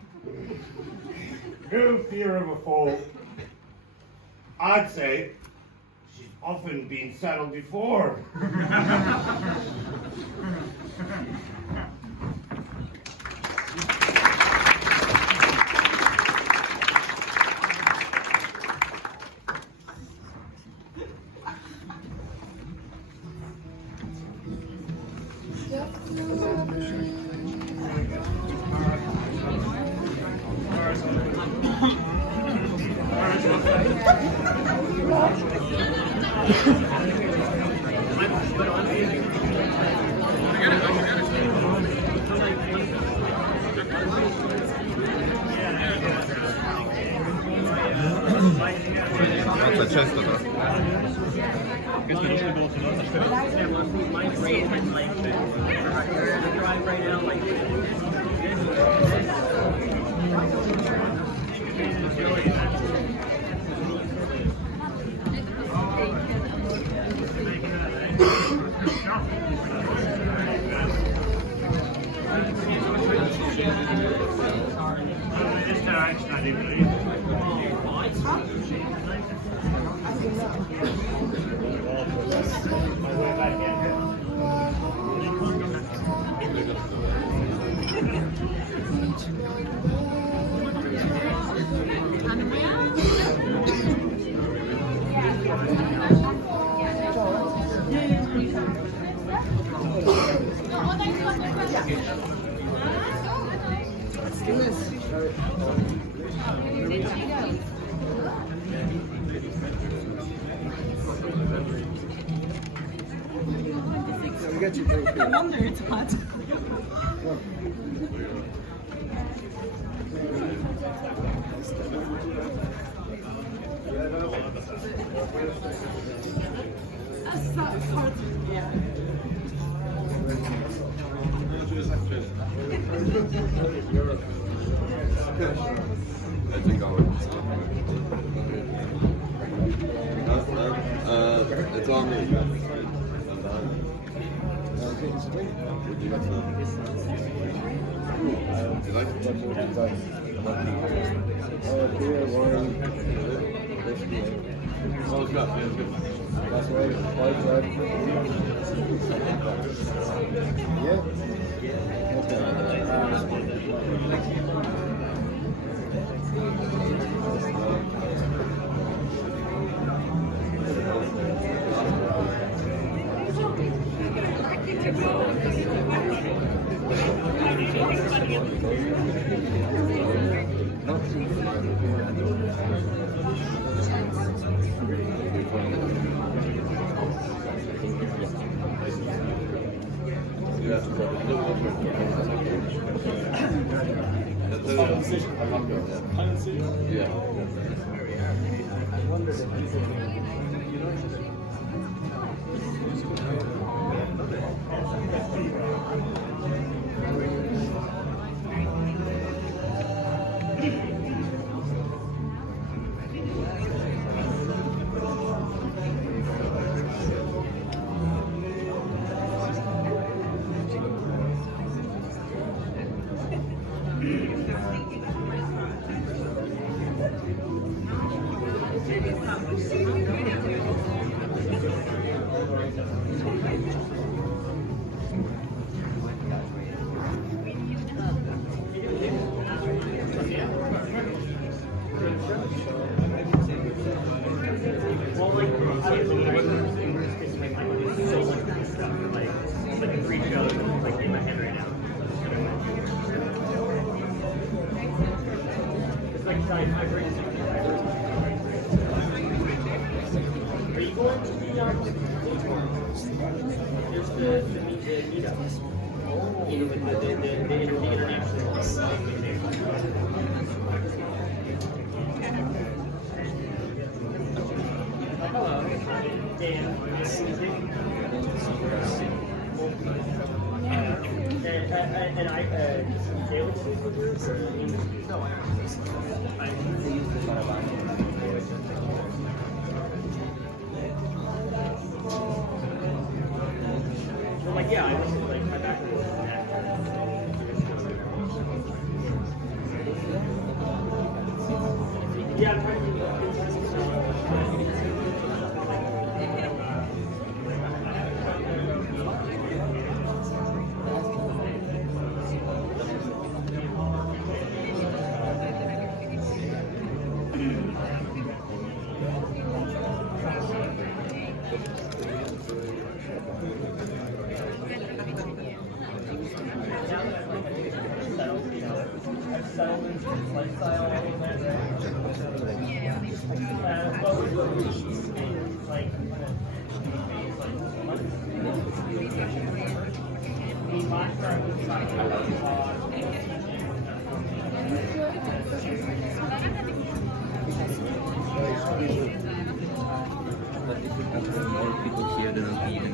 No fear of a fall. I'd say she's often been saddled before. No wonder it's hot. It's on me. Beer, wine, whiskey. Oh, it's good. Yeah, it's good. That's right. White bread. Yeah. More people here than even.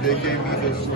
They gave me this.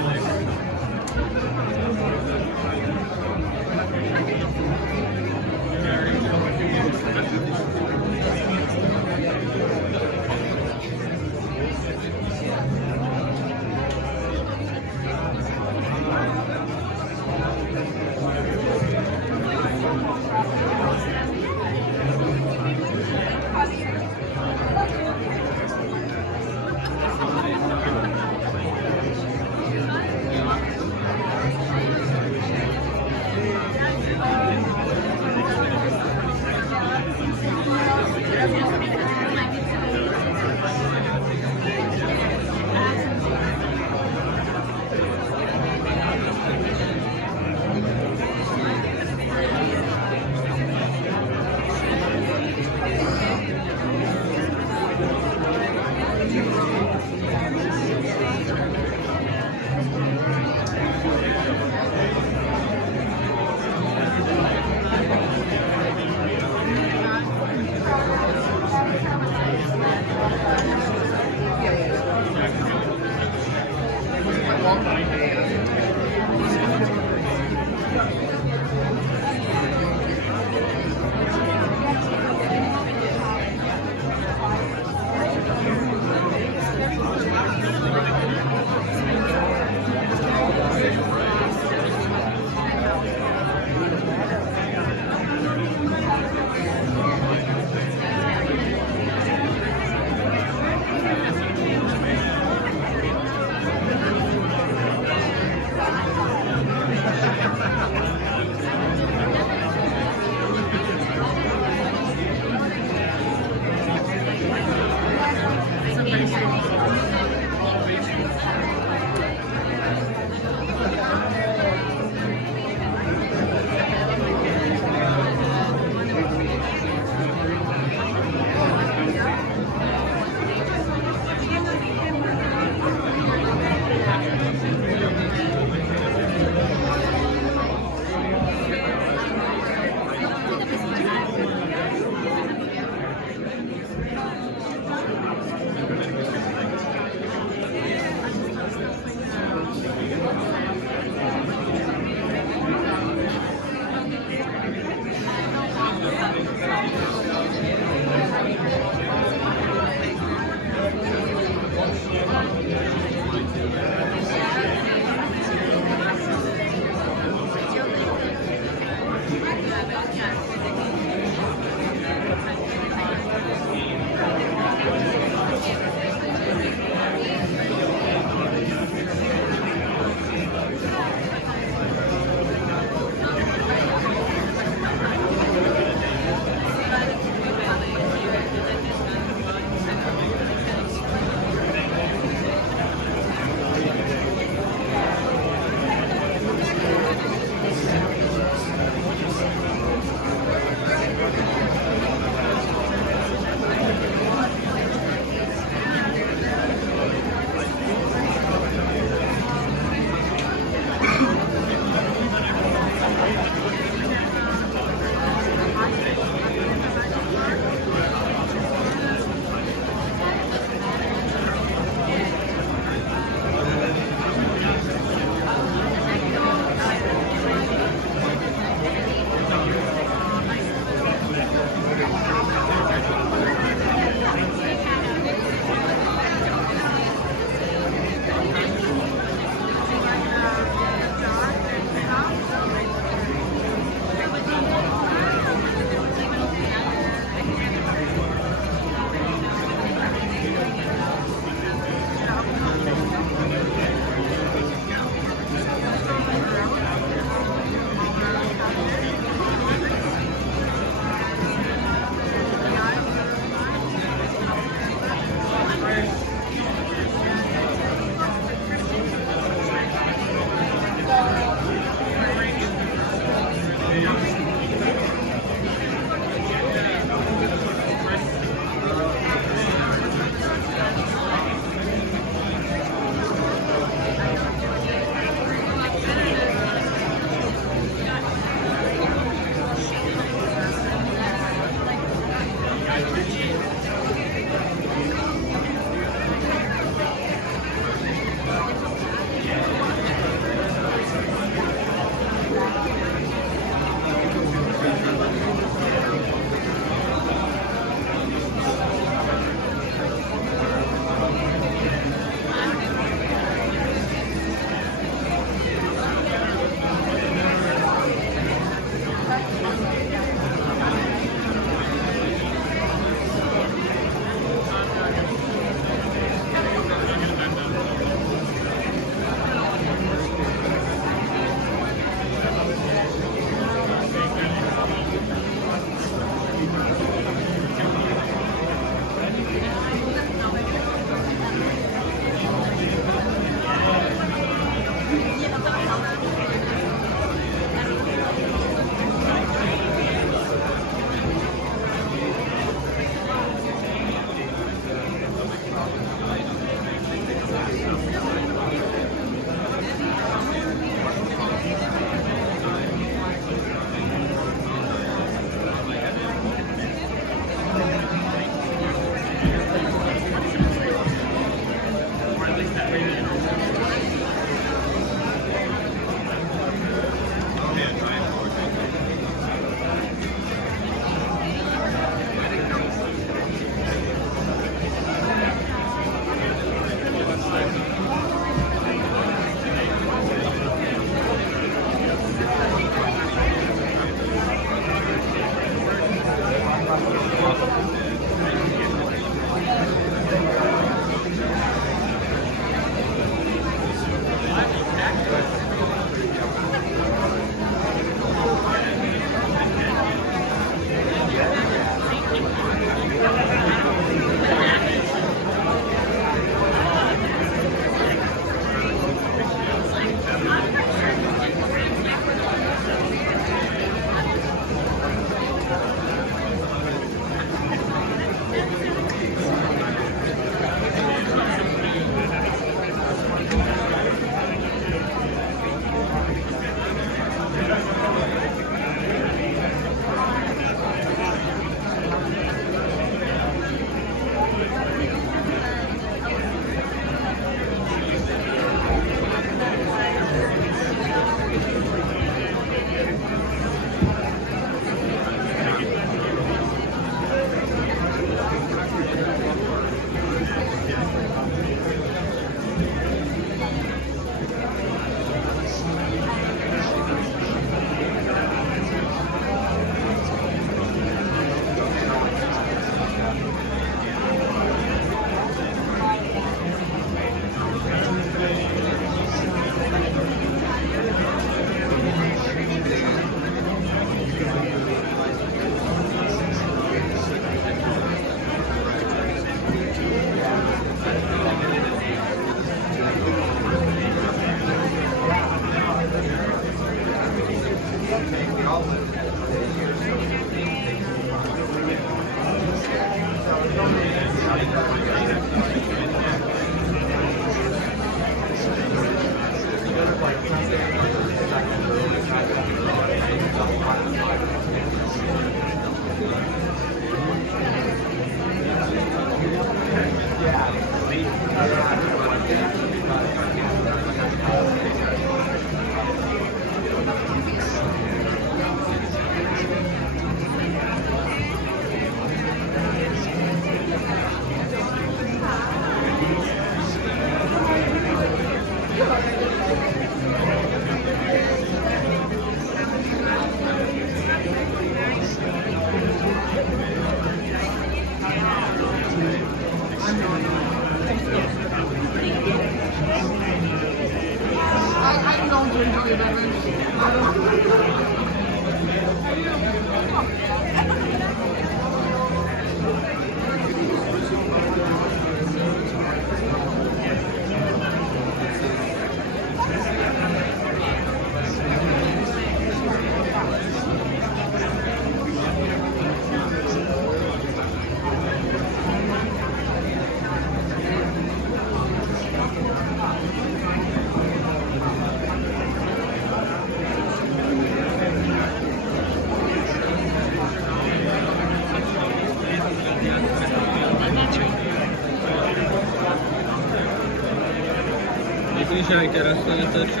Dzisiaj teraz to wystarczy?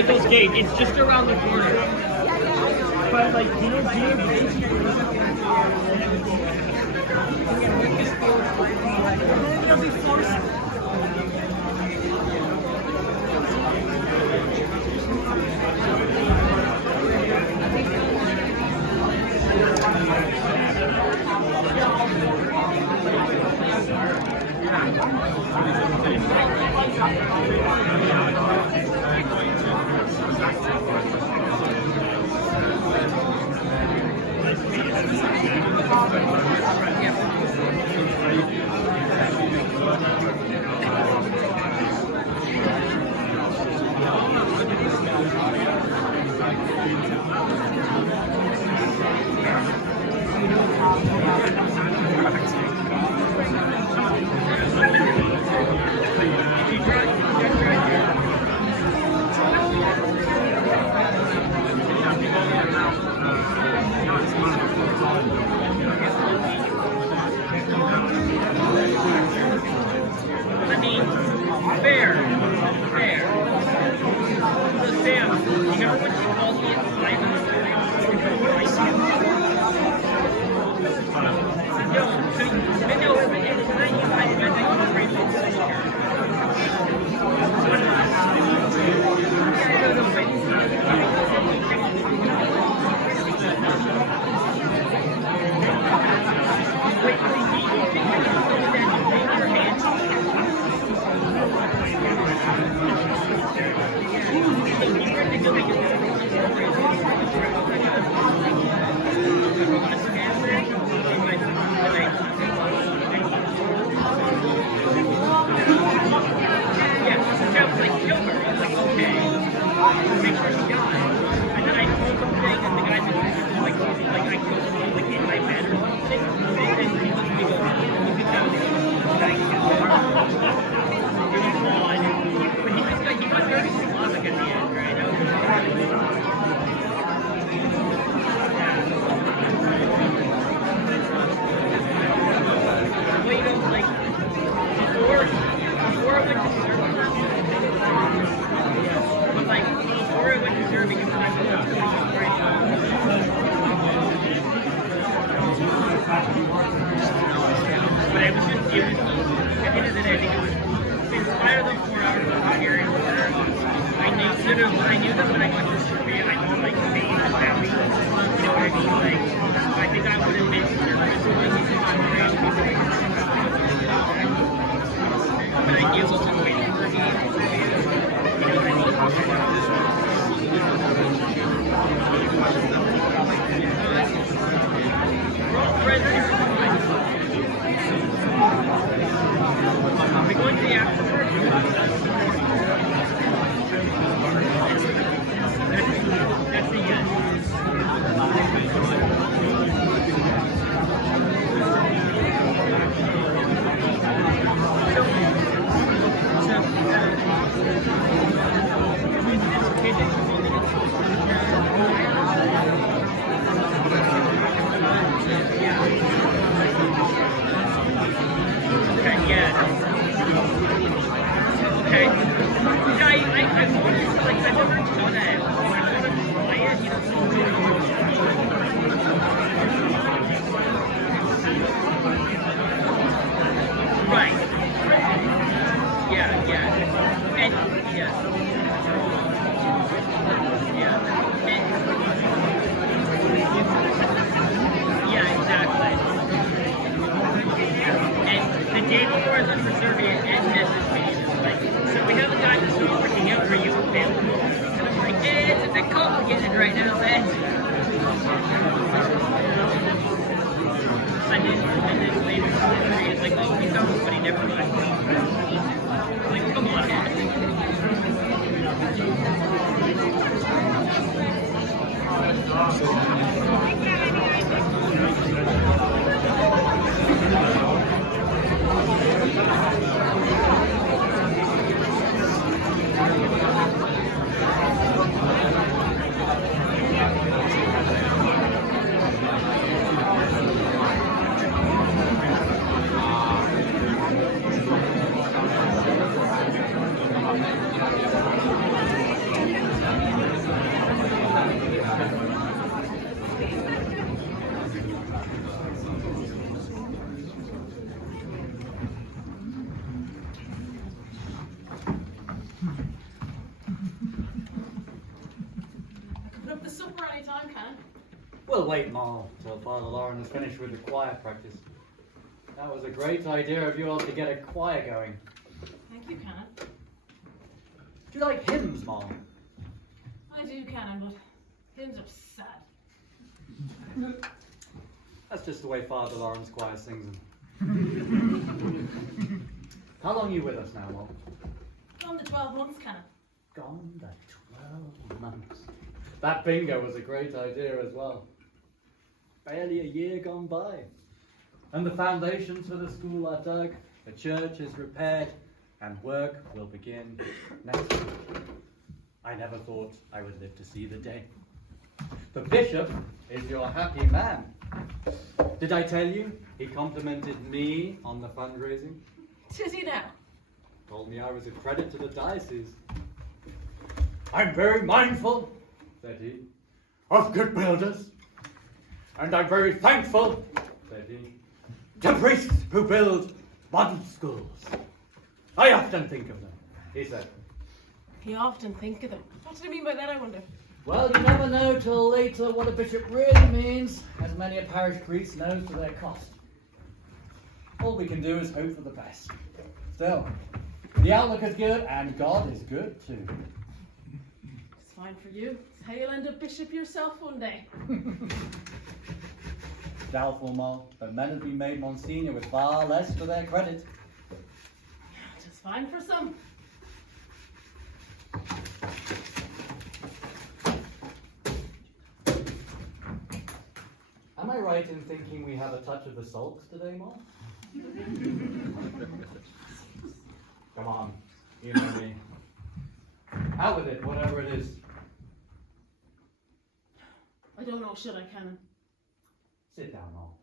Michael's gate. It's just around the corner. But like, you know, We'll wait, Moll, till Father Lauren has finished with the choir practice. That was a great idea of yours to get a choir going. Thank you, Canon. Do you like hymns, Moll? I do, Canon, but hymns are sad. That's just the way Father Lauren's choir sings them. How long are you with us now, Moll? Gone the 12 months, Canon. Gone the 12 months. That bingo was a great idea as well. Barely a year gone by. And the foundations for the school are dug, the church is repaired, and work will begin next week. I never thought I would live to see the day. The bishop is your happy man. Did I tell you he complimented me on the fundraising? Did he now? Told me I was a credit to the diocese. I'm very mindful, said he, of good builders. And I'm very thankful, said he, to priests who build modern schools. I often think of them, he said. You often think of them. What did he mean by that, I wonder? Well, you never know till later what a bishop really means, as many a parish priest knows to their cost. All we can do is hope for the best. Still, the outlook is good, and God is good too. It's fine for you. It's how you'll end up bishop yourself one day. Doubtful, Moll, but men have been made Monsignor with far less to their credit. Just fine for some. Am I right in thinking we have a touch of the sulks today, Moll? Come on, you know me. Out with it, whatever it is. I don't know, should I, Canon? Sit down, Moll.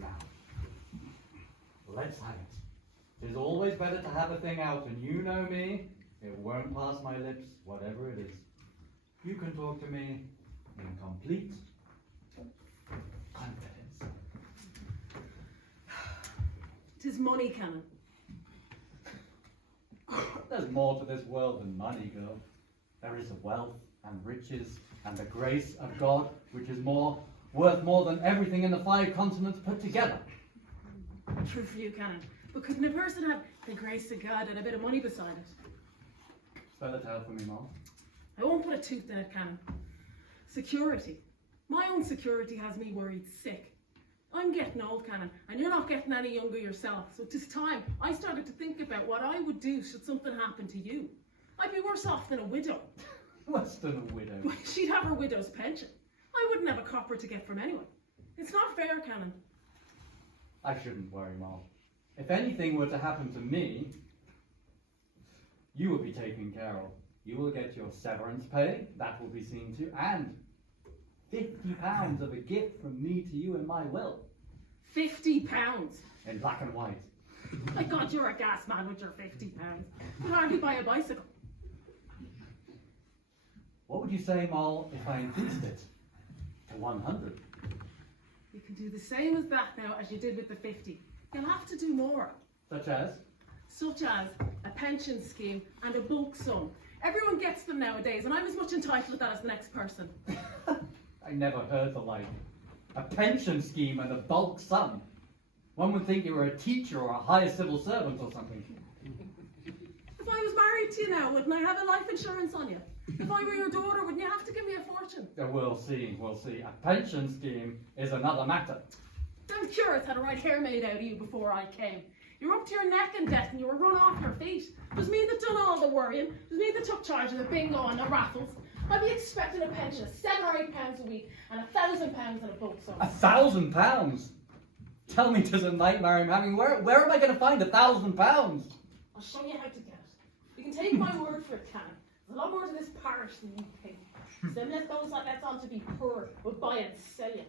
Now, let's have it. It is always better to have a thing out, and you know me, it won't pass my lips, whatever it is. You can talk to me in complete confidence. 'Tis money, Canon. There's more to this world than money, girl. There is the wealth and riches and the grace of God, which is worth more than everything in the 5 continents put together. True for you, Canon. But couldn't a person have the grace of God and a bit of money beside it? Spell it out for me, Moll. I won't put a tooth in it, Canon. Security. My own security has me worried sick. I'm getting old, Canon, and you're not getting any younger yourself, so 'tis time I started to think about what I would do should something happen to you. I'd be worse off than a widow. Worse than a widow. She'd have her widow's pension. I wouldn't have a copper to get from anyone. It's not fair, Canon. I shouldn't worry, Moll. If anything were to happen to me, you will be taken care of. You will get your severance pay, that will be seen to, and £50 of a gift from me to you in my will. £50? In black and white. My God, you're a gas man with your £50. You'd hardly buy a bicycle. What would you say, Moll, if I increased it to 100? You can do the same as that now as you did with the 50. You'll have to do more. Such as? Such as a pension scheme and a bulk sum. Everyone gets them nowadays, and I'm as much entitled to that as the next person. I never heard the like. A pension scheme and a bulk sum. One would think you were a teacher or a higher civil servant or something. If I was married to you now, wouldn't I have a life insurance on you? If I were your daughter, wouldn't you have to give me a fortune? We'll see. A pension scheme is another matter. Them curates had a right hair made out of you before I came. You're up to your neck in debt and you were run off your feet. It was me that done all the worrying. It was me that took charge of the bingo and the raffles. I'd be expecting a pension of £7 or £8 a week and £1,000 in a bulk sum. £1,000? Tell me 'tis a nightmare I'm having. Where am I going to find £1,000? I'll show you how to get it. You can take my word for it, Canon. There's a lot more to this parish than you think. So let those like that's on to be poor will buy and sell you.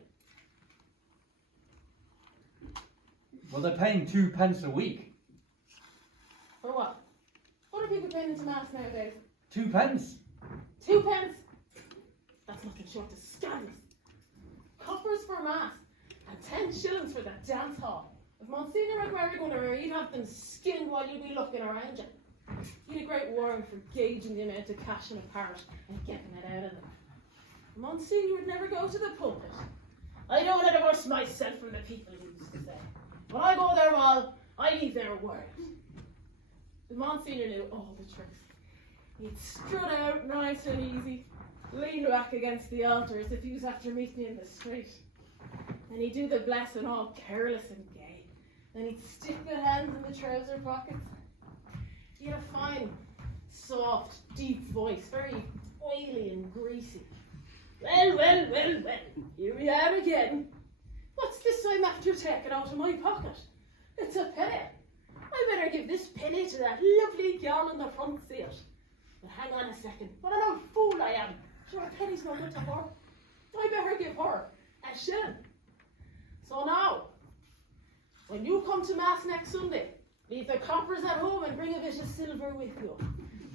Well, they're paying 2 pence a week. For what? What are people paying into mass nowadays? 2 pence? 2 pence? That's nothing short of scandalous. Coppers for mass and 10 shillings for the dance hall. If Monsignor McMurray were here, he'd have them skinned while you'd be looking around you. He had a great warrant for gauging the amount of cash in a parish and getting it out of them. Monsignor would never go to the pulpit. I don't want to divorce myself from the people, he used to say. When I go there, Moll, I leave their word. The Monsignor knew all the tricks. He'd strut out nice and easy, lean back against the altar as if he was after meeting me in the street. Then he'd do the blessing all careless and gay. Then he'd stick the hands in the trouser pockets. He had a fine, soft, deep voice, very oily and greasy. Well, well, well, well, here we are again. What's this I'm after taking out of my pocket? It's a penny. I better give this penny to that lovely gal in the front seat. But hang on a second, what an old fool I am. Sure, a penny's no good to her. I better give her a shilling. So now, when you come to Mass next Sunday, leave the coppers at home and bring a bit of silver with you.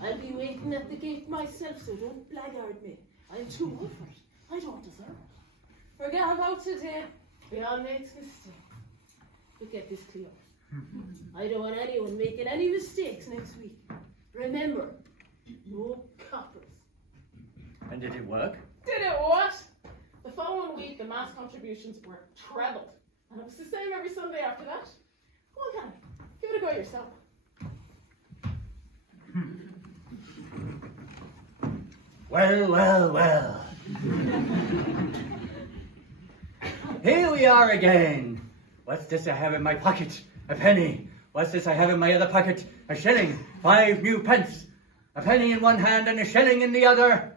I'll be waiting at the gate myself, so don't blackguard me. I'm too good for it. I don't deserve it. Forget about today. We all make mistakes. But get this clear. I don't want anyone making any mistakes next week. Remember, no coppers. And did it work? Did it what? The following week, the Mass contributions were trebled. And it was the same every Sunday after that. Go on, Karen. Give it a go yourself. Well, well, well. Here we are again. What's this I have in my pocket? A penny. What's this I have in my other pocket? A shilling. 5 new pence. A penny in one hand and a shilling in the other.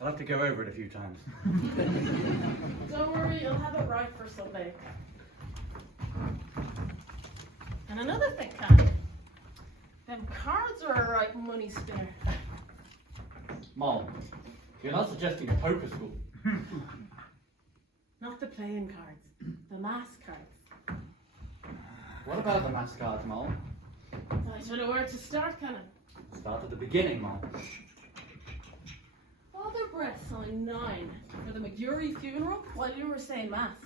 I'll have to go over it a few times. Don't worry, you'll have it right for Sunday. And another thing, Karen. Them cards are a right money spinner. Moll, you're not suggesting a poker school. Not the playing cards, the Mass cards. What about the mass cards, Moll? I don't know where to start, can I? Start at the beginning, Moll. Father Brett signed 9 for the McGurry funeral while you were saying Mass.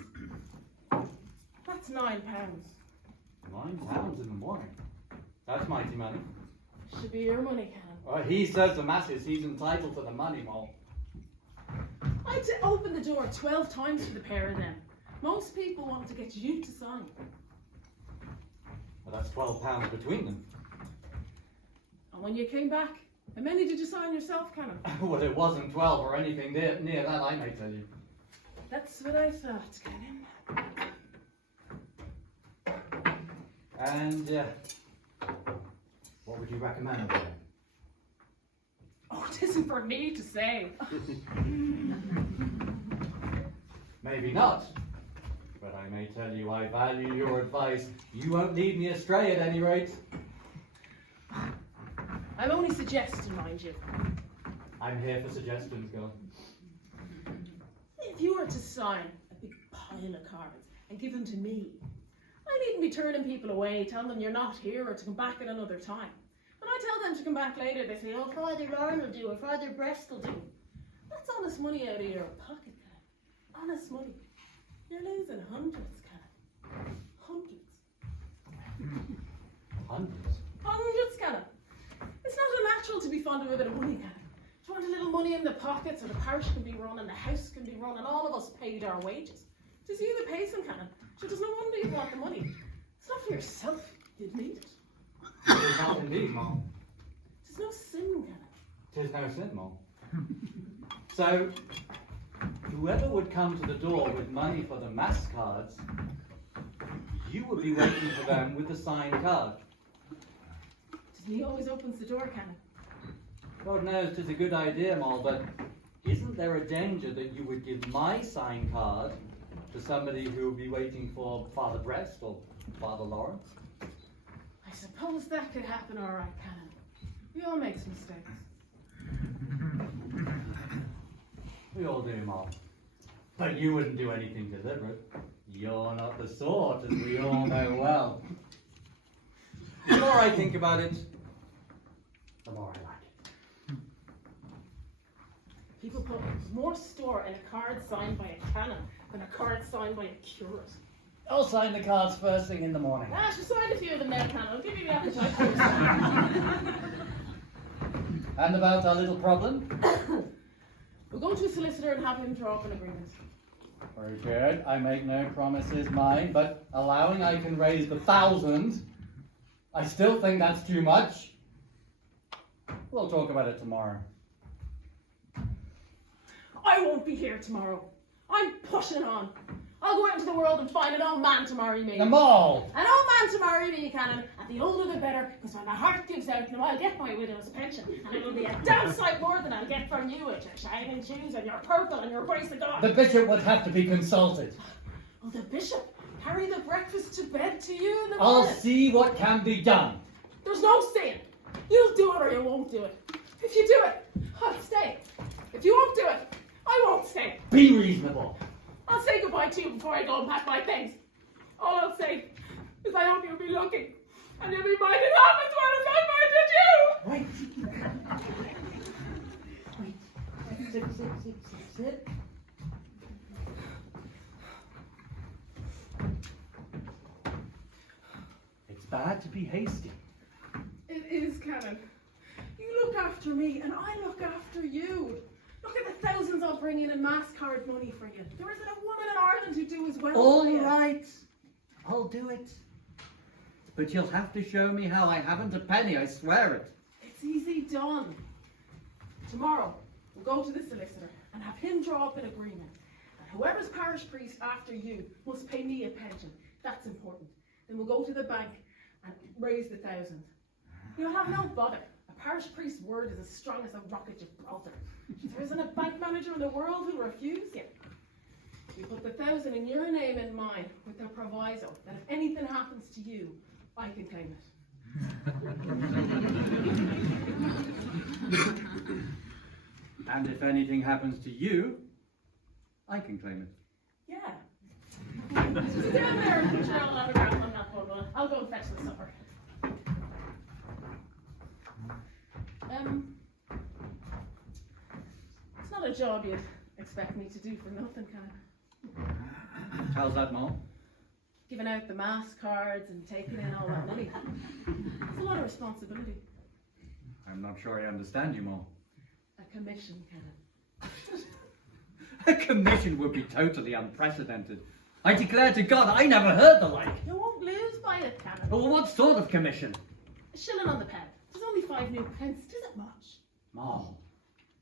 That's £9. £9 in the morning. That's mighty money. Should be your money, Canon. Well, he says the masses, he's entitled to the money, Moll. I had to open the door 12 times for the pair of them. Most people want to get you to sign. Well, that's £12 between them. And when you came back, how many did you sign yourself, Canon? Well, it wasn't 12 or anything near that, I may tell you. That's what I thought, Canon. And, what would you recommend there? Oh, it isn't for me to say. Maybe not. But I may tell you I value your advice. You won't lead me astray at any rate. I'm only suggesting, mind you. I'm here for suggestions, girl. If you were to sign a big pile of cards and give them to me, I needn't be turning people away, telling them you're not here or to come back at another time. When I tell them to come back later, they say, oh, Father Lauren will do, or Father Breast will do. That's honest money out of your pocket, Cat. Honest money. You're losing hundreds, Cat. Hundreds. Hundreds? Hundreds, Cat. It's not unnatural to be fond of a bit of money, Cat. If you want a little money in the pocket so the parish can be run and the house can be run and all of us paid our wages. It's you that pays them, Canon. So there's no wonder you want the money. It's not for yourself. You'd need it. It is not indeed, Moll. There's no sin, Canon. 'Tis no sin, Moll. So, whoever would come to the door with money for the mass cards, you would be waiting for them with the signed card. He always opens the door, Canon. God knows 'tis a good idea, Moll, but isn't there a danger that you would give my signed card to somebody who would be waiting for Father Breast or Father Lawrence? I suppose that could happen all right, Canon. We all make mistakes. We all do, Moll. But you wouldn't do anything deliberate. You're not the sort, as we all know well. The more I think about it, the more I like it. People put more store in a card signed by a Canon and a card signed by a curate. I'll sign the cards first thing in the morning. Ah, she signed a few of them now, Canon. I'll give you the appetite first. And about our little problem? We'll go to a solicitor and have him draw up an agreement. Very good. I make no promises, mind, but allowing I can raise the 1,000, I still think that's too much. We'll talk about it tomorrow. I won't be here tomorrow. I'm pushing on. I'll go out into the world and find an old man to marry me. The Moll! An old man to marry me, Canon, and the older the better, because when my heart gives out, now I'll get my widow's pension, and it'll be a damn sight more than I'll get from you with your shining shoes and your purple and your grace of God. The bishop would have to be consulted. Oh, the bishop? Carry the breakfast to bed to you in the I'll morning? see what can be done. There's no saying. You'll do it or you won't do it. If you do it, I'll stay. If you won't do it, I won't stay. Be reasonable. I'll say goodbye to you before I go and pack my things. All I'll say is I hope you'll be lucky, and you'll be minded half as well as I minded you. Wait. Sit. It's bad to be hasty. It is, Canon. You look after me, and I look after you. Look at the thousands I'll bring in mass card money for you. There isn't a woman in Ireland who do as well All for you. right. I'll do it. But you'll have to show me how I haven't a penny, I swear it. It's easy done. Tomorrow, we'll go to the solicitor and have him draw up an agreement. And whoever's parish priest after you must pay me a pension. That's important. Then we'll go to the bank and raise the 1,000. You'll have no bother. A parish priest's word is as strong as a rock at Gibraltar. There isn't a bank manager in the world who'll refuse you. We put the 1,000 in your name and mine with the proviso that if anything happens to you, I can claim it. And if anything happens to you, I can claim it. Yeah. Sit down there and put your own autograph on that bundle. I'll go and fetch the supper. It's not a job you'd expect me to do for nothing, kind of. How's that, Moll? Giving out the mass cards and taking in all that money. It's a lot of responsibility. I'm not sure I understand you, Moll. A commission, kind of. A commission would be totally unprecedented. I declare to God, I never heard the like. You won't lose by it, Canon. Well, what sort of commission? A shilling on the pen. There's only 5 new pence. It isn't much. Moll,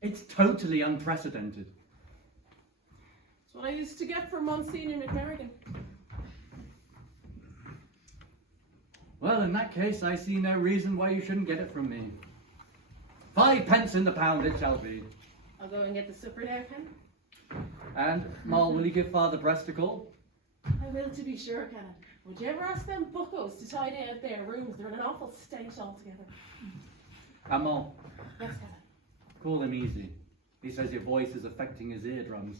it's totally unprecedented. It's what I used to get from Monsignor McMerigan. Well, in that case, I see no reason why you shouldn't get it from me. 5 pence in the pound it shall be. I'll go and get the supper now, Ken. And, Moll, will you give Father Brest a call? I will, to be sure, Canon. Would you ever ask them buckos to tidy out their rooms? They're in an awful stench altogether. And Moll, Yes, Canon. call him easy. He says your voice is affecting his eardrums.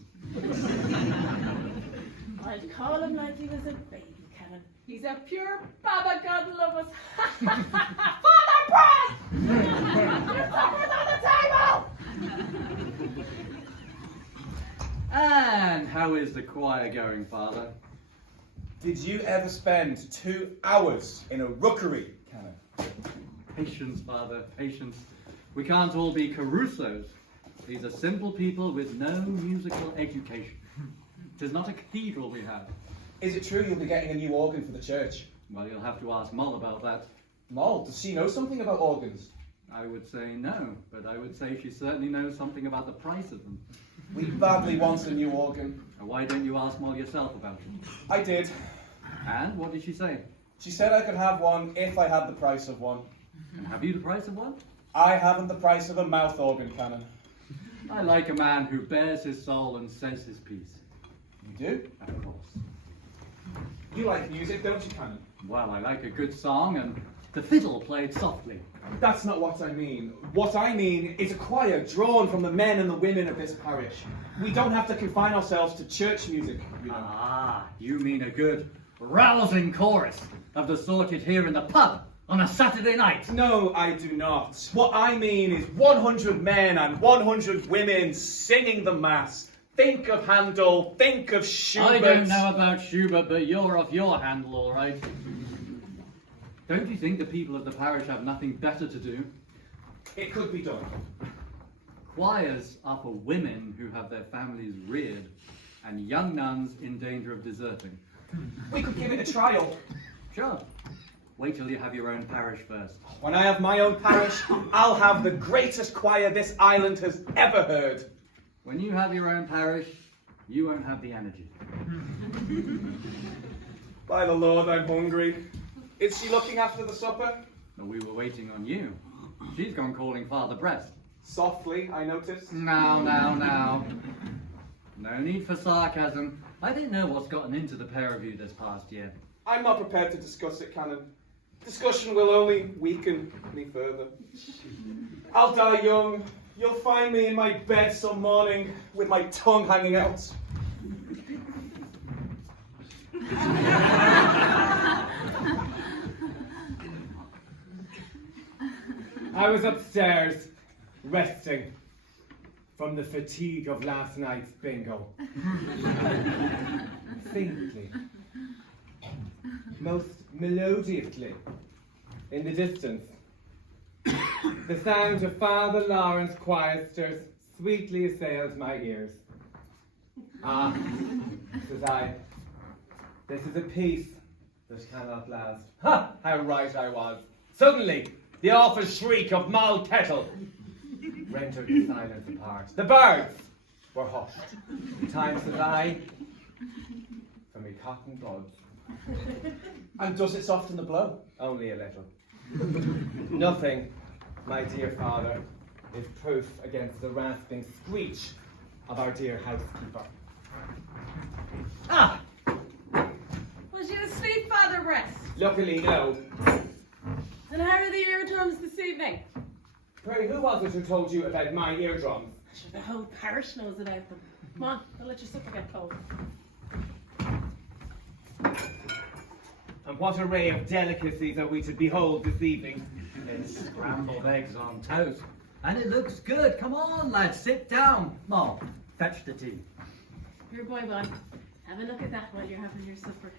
I'd call him like he was a baby, Canon. He's a pure Baba God love us. Father Brest! Your supper's on the table! And how is the choir going, Father? Did you ever spend 2 hours in a rookery, Canon? Patience, Father, patience. We can't all be Carusos. These are simple people with no musical education. It is not a cathedral we have. Is it true you'll be getting a new organ for the church? Well, you'll have to ask Moll about that. Moll, does she know something about organs? I would say no, but I would say she certainly knows something about the price of them. We badly want a new organ. And why don't you ask Moll yourself about it? I did. And what did she say? She said I could have one if I had the price of one. And have you the price of one? I haven't the price of a mouth organ, Canon. I like a man who bears his soul and says his piece. You do? Of course. You like music, don't you, Canon? Well, I like a good song and the fiddle played softly. That's not what I mean. What I mean is a choir drawn from the men and the women of this parish. We don't have to confine ourselves to church music, you know. Ah, you mean a good, rousing chorus of the sort you'd hear in the pub on a Saturday night. No, I do not. What I mean is 100 men and 100 women singing the Mass, Think of Handel, think of Schubert. I don't know about Schubert, but you're off your handle, all right. Don't you think the people of the parish have nothing better to do? It could be done. Choirs are for women who have their families reared, and young nuns in danger of deserting. We could give it a trial. Sure. Wait till you have your own parish first. When I have my own parish, I'll have the greatest choir this island has ever heard. When you have your own parish, you won't have the energy. By the Lord, I'm hungry. Is she looking after the supper? But we were waiting on you. She's gone calling Father Brest. Softly, I noticed. Now. No need for sarcasm. I didn't know what's gotten into the pair of you this past year. I'm not prepared to discuss it, Canon. Discussion will only weaken me further. I'll die young. You'll find me in my bed some morning with my tongue hanging out. I was upstairs, resting from the fatigue of last night's bingo. Faintly, most melodiously, in the distance, the sound of Father Lawrence choirsters sweetly assailed my ears. Ah, says I, this is a peace that cannot last. Ha! How right I was. Suddenly, the awful shriek of Moll Kettle rendered the silence apart. The birds were hushed. Time says I, for me cotton buds. And does it soften the blow? Only a little. Nothing, my dear father, is proof against the rasping screech of our dear housekeeper. Ah! Was you asleep, Father Brest? Luckily, no. And how are the eardrums this evening? Pray, who was it who told you about my eardrums? Sure, the whole parish knows about them. Come on, I'll let your supper get cold. And what array of delicacies are we to behold this evening? It's scrambled eggs on toast. And it looks good. Come on, lads, sit down. Moll, fetch the tea. Here, boy, have a look at that while you're having your supper.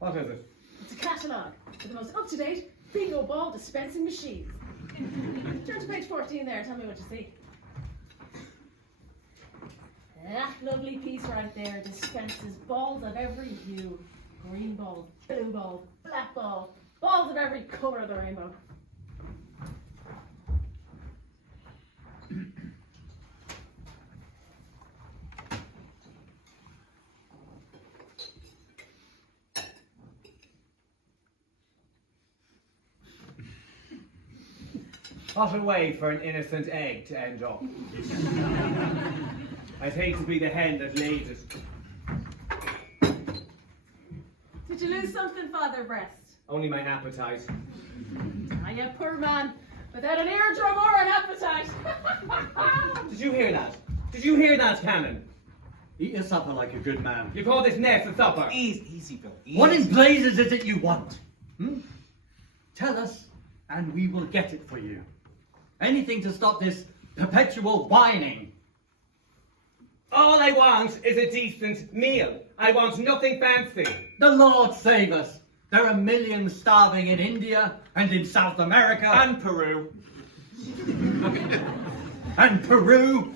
What is it? It's a catalogue for the most up-to-date bingo ball dispensing machines. Turn to page 14 there and tell me what you see. That lovely piece right there dispenses balls of every hue. Green balls, blue balls, black balls, balls of every colour of the rainbow. What a way for an innocent egg to end up. I'd hate to be the hen that laid it. Did you lose something, Father Brest? Only my appetite. Ah, you poor man, without an eardrum or an appetite. Did you hear that? Did you hear that, Canon? Eat your supper like a good man. You call this mess a supper? Easy, Bill. Easy. What in blazes is it you want? Tell us, and we will get it for you. Anything to stop this perpetual whining. All I want is a decent meal. I want nothing fancy. The Lord save us. There are millions starving in India and in South America. And Peru. And Peru.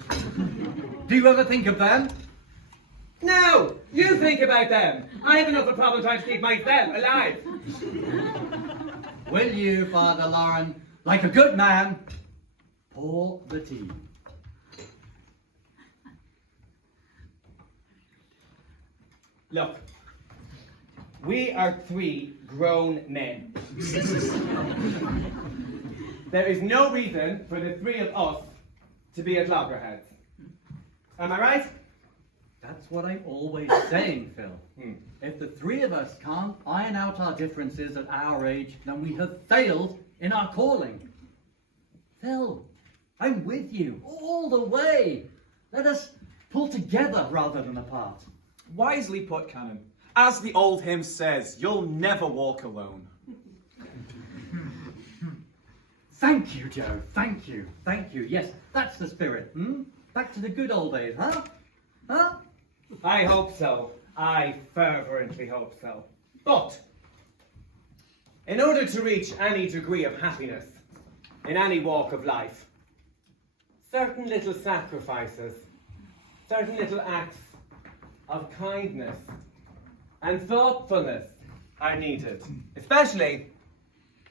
Do you ever think of them? No! You think about them. I have enough of a problem trying to keep myself alive. Will you, Father Lauren, like a good man, pour the tea? Look, we are 3 grown men. There is no reason for the 3 of us to be at loggerheads. Am I right? That's what I'm always saying, Phil. If the 3 of us can't iron out our differences at our age, then we have failed in our calling. Phil, I'm with you all the way. Let us pull together rather than apart. Wisely put, Canon. As the old hymn says, you'll never walk alone. Thank you, Joe. Thank you. Thank you. Yes, that's the spirit. Back to the good old days, huh? Huh? I hope so. I fervently hope so. But, in order to reach any degree of happiness, in any walk of life, certain little sacrifices, certain little acts of kindness and thoughtfulness are needed. Especially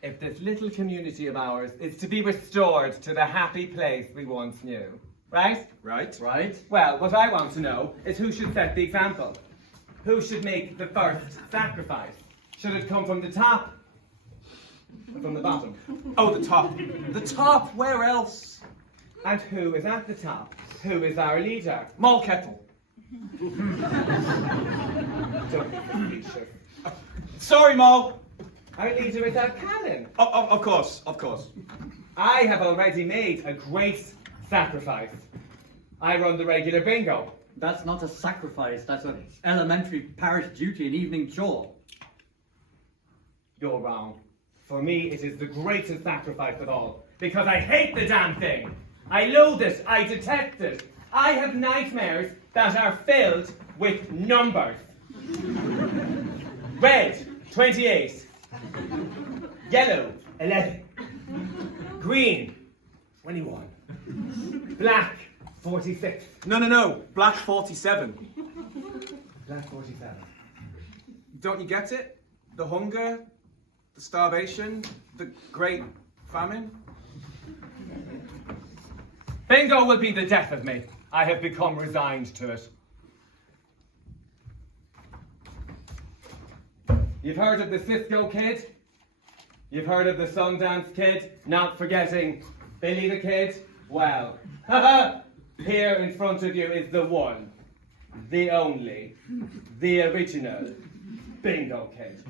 if this little community of ours is to be restored to the happy place we once knew. Right? Right? Right? Well, what I want to know is who should set the example? Who should make the first sacrifice? Should it come from the top or from the bottom? Oh, the top. The top, where else? And who is at the top? Who is our leader? Moll Kettle. Don't be facetious. Sorry, Moll. Our leader is our cannon. Of course, of course. I have already made a great sacrifice. I run the regular bingo. That's not a sacrifice. That's an elementary parish duty and evening chore. You're wrong. For me, it is the greatest sacrifice of all. Because I hate the damn thing. I loathe it. I detest it. I have nightmares that are filled with numbers. Red, 28. Yellow, 11. Green, 21. Black, 46. No. Black 47. Black 47. Don't you get it? The hunger, the starvation, the great famine. Bingo will be the death of me. I have become resigned to it. You've heard of the Cisco Kid? You've heard of the Sundance Kid? Not forgetting Billy the Kid? Well, here in front of you is the one, the only, the original Bingo Kid.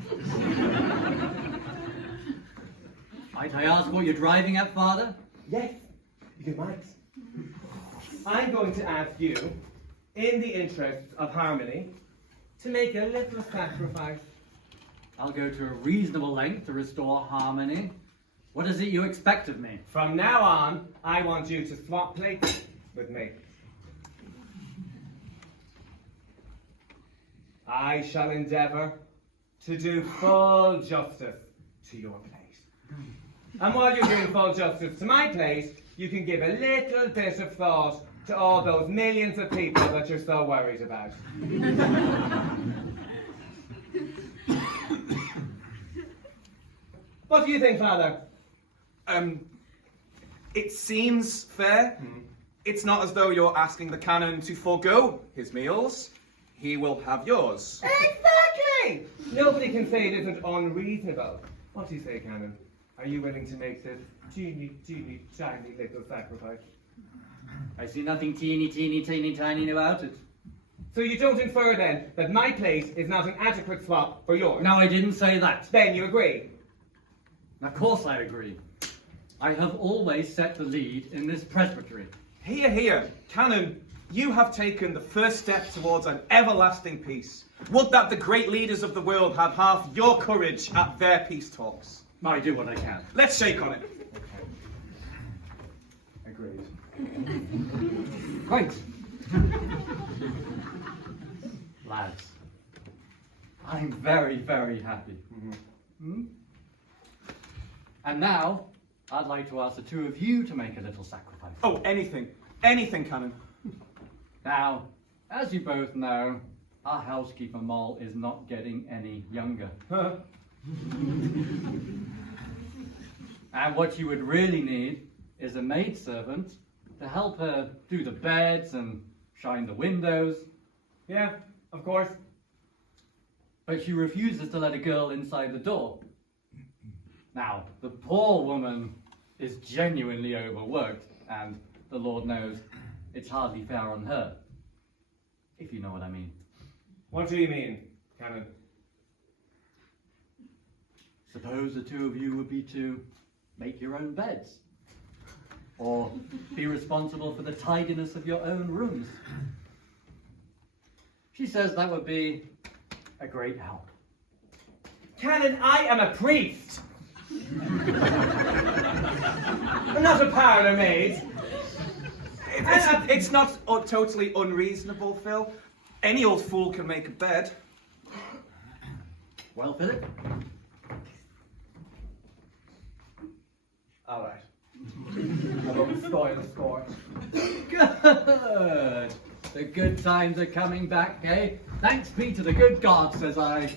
Might I ask what you're driving at, Father? Yes, you might. I'm going to ask you, in the interests of harmony, to make a little sacrifice. I'll go to a reasonable length to restore harmony. What is it you expect of me? From now on, I want you to swap places with me. I shall endeavour to do full justice to your plate. And while you're doing full justice to my plate, you can give a little bit of thought to all those millions of people that you're so worried about. What do you think, Father? It seems fair. It's not as though you're asking the canon to forego his meals. He will have yours. Exactly! Nobody can say it isn't unreasonable. What do you say, Canon? Are you willing to make this teeny, tiny little sacrifice? I see nothing teeny, tiny about it. So you don't infer then that my plate is not an adequate swap for yours? No, I didn't say that. Then you agree? Of course I agree. I have always set the lead in this presbytery. Here. Canon, you have taken the first step towards an everlasting peace. Would that the great leaders of the world had half your courage at their peace talks. I do what I can. Let's shake on it. Agreed. Right. Lads, I'm very, very happy. And now, I'd like to ask the two of you to make a little sacrifice. Oh, anything. Anything, Canon. Now, as you both know, our housekeeper Moll is not getting any younger. And what you would really need is a maidservant to help her do the beds and shine the windows. Yeah, of course. But she refuses to let a girl inside the door. Now, the poor woman is genuinely overworked, and the Lord knows it's hardly fair on her, if you know what I mean. What do you mean, Canon? Suppose the two of you would be to make your own beds, or be responsible for the tidiness of your own rooms. She says that would be a great help. Canon, I am a priest! I'm not a parlour maid. It's not totally unreasonable, Phil. Any old fool can make a bed. Well, Philip? All right. I won't spoil the sport. Good. The good times are coming back, eh? Thanks be to the good God, says I.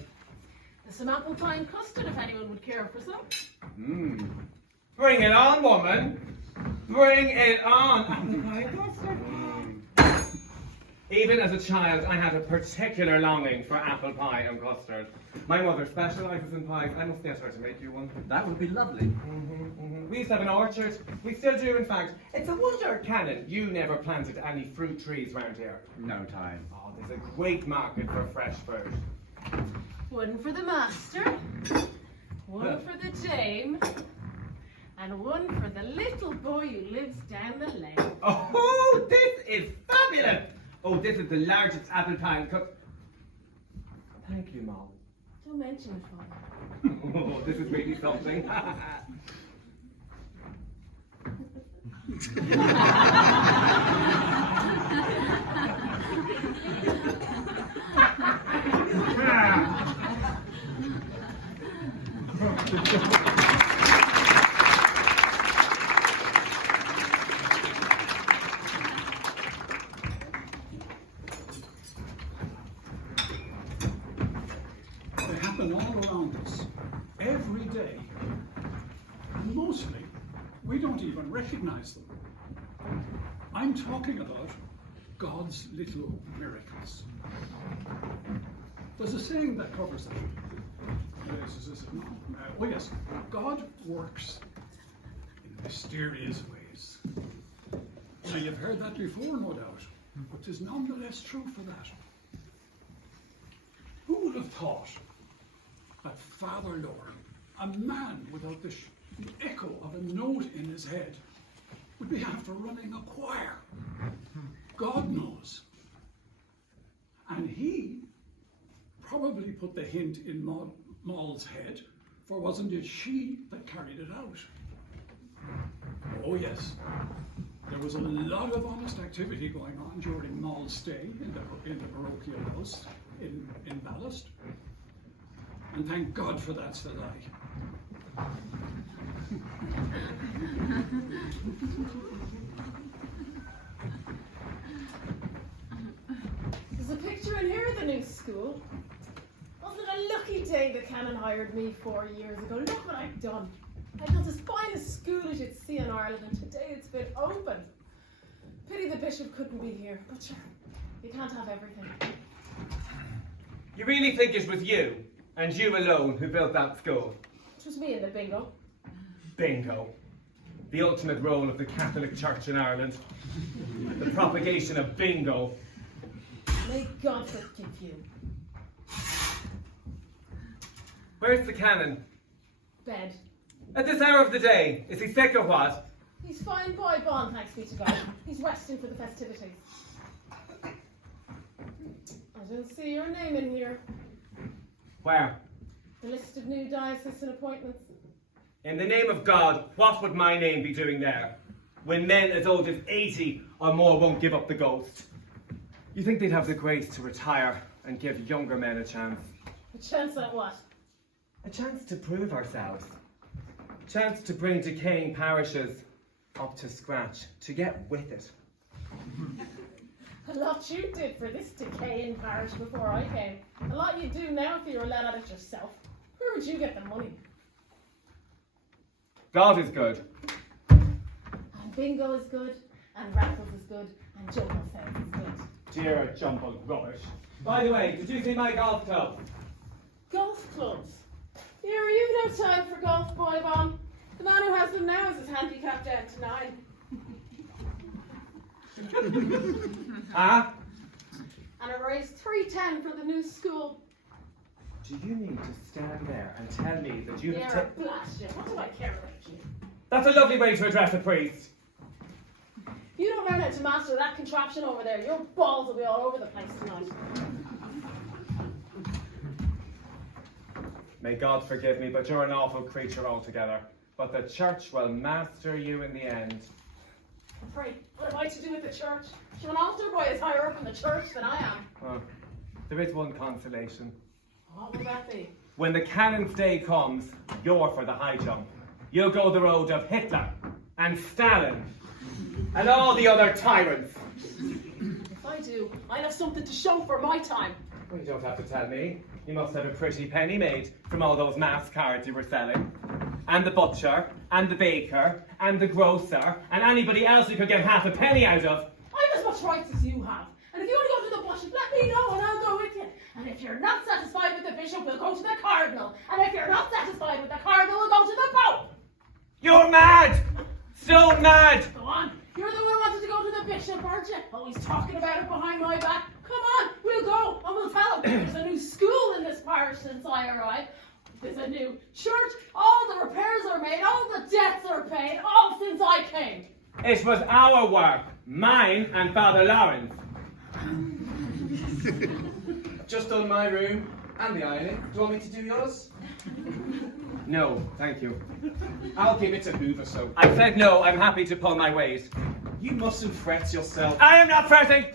There's some apple pie and custard if anyone would care for some. Bring it on, woman. Bring it on. Apple pie and custard. Even as a child, I had a particular longing for apple pie and custard. My mother specialises in pies. I must get her to make you one. That would be lovely. We used to have an orchard. We still do, in fact. It's a wonder, Cannon, you never planted any fruit trees round here. No time. Oh, there's a great market for fresh fruit. One for the master, one for the dame, and one for the little boy who lives down the lane. Oh, this is fabulous! Oh, this is the largest apple pie and cook. Thank you, Mom. Don't mention it, Father. Oh, this is really something. They happen all around us, every day. And mostly, we don't even recognize them. I'm talking about God's little miracles. There's a saying that covers that. Oh yes, God works in mysterious ways. Now you've heard that before, no doubt, but 'tis nonetheless true for that. Who would have thought that Father Lord, a man without the echo of a note in his head, would be after running a choir? God knows. And he probably put the hint in Moll's head, for wasn't it she that carried it out? Oh yes, there was a lot of honest activity going on during Moll's stay in the parochial house in Ballast. And thank God for that, said I. There's a picture in here of the new school. Wasn't it a lucky day the Canon hired me 4 years ago? Look what I've done. I built as fine a school as you'd see in Ireland, and today it's been opened. Pity the bishop couldn't be here, but sure, you can't have everything. You really think it was you, and you alone, who built that school? It was me and the bingo. Bingo. The ultimate role of the Catholic Church in Ireland. The propagation of bingo. May God forgive you. Where's the canon? Bed. At this hour of the day, is he sick or what? He's fine by bond, thanks be to God. He's resting for the festivities. I don't see your name in here. Where? The list of new diocesan appointments. In the name of God, what would my name be doing there? When men as old as 80 or more won't give up the ghost. You think they'd have the grace to retire and give younger men a chance? A chance at what? A chance to prove ourselves. A chance to bring decaying parishes up to scratch, to get with it. A lot you did for this decaying parish before I came. A lot you do now if you were let at it yourself. Where would you get the money? God is good. And bingo is good, and raffles is good, and jumble sales is good. Dear jumble rubbish. By the way, did you see my golf club? Golf clubs? Here, you've no time for golf, boy bomb. The man who has them now is his handicap down to 9. Huh? And it raised 310 for the new school. Do you mean to stand there and tell me that you You're have a blast, Jim. What do I care about you? That's a lovely way to address a priest. You don't learn how to master that contraption over there. Your balls will be all over the place tonight. May God forgive me, but you're an awful creature altogether. but the church will master you in the end. Pray, what am I to do with the church? An altar boy is higher up in the church than I am. Oh, there is one consolation. What will that be? When the cannon's day comes, you're for the high jump. You'll go the road of Hitler and Stalin and all the other tyrants. If I do, I'll have something to show for my time. Well, you don't have to tell me. You must have a pretty penny made from all those mass cards you were selling. And the butcher, and the baker, and the grocer, and anybody else you could get half a penny out of. I've as much rights as you have. And if you want to go to the bishop, let me know and I'll go with you. And if you're not satisfied with the bishop, we'll go to the cardinal. And if you're not satisfied with the cardinal, we'll go to the pope. You're mad! So mad! Go on. You're the one who wanted to go to the bishop, aren't you? Always talking about it behind my back. Come on, we'll go and we'll tell him there's a new school in this parish since I arrived. There's a new church. All the repairs are made. All the debts are paid. All since I came. It was our work. Mine and Father Lawrence. Just done my room and the ironing. Do you want me to do yours? No, thank you. I'll give it to Hoover, so. I said no, I'm happy to pull my weight. You mustn't fret yourself. I am not fretting!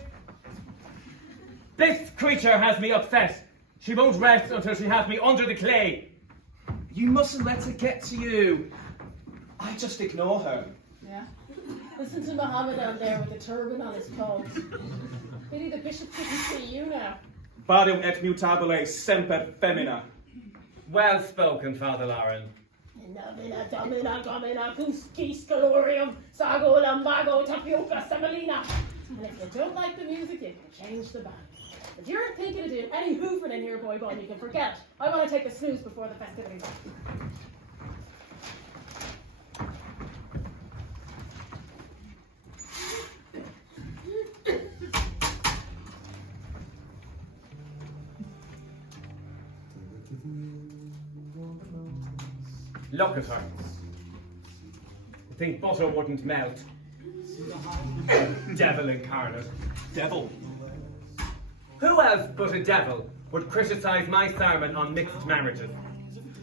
This creature has me upset. She won't rest until she has me under the clay. You mustn't let her get to you. I just ignore her. Yeah. Listen to Mohammed down there with the turban on his clothes. Maybe the bishop couldn't see you now. Varium et mutabile semper femina. Well spoken, Father Lauren. Nomina domina domina gis calorium sago lambago tapioca semolina. And if you don't like the music, you can change the band. If you're thinking of doing any hoofing in here, boy, you can forget it. I want to take a snooze before the festivities. Look at her. You think butter wouldn't melt? Devil incarnate. Devil. Who else but a devil would criticize my sermon on mixed marriages?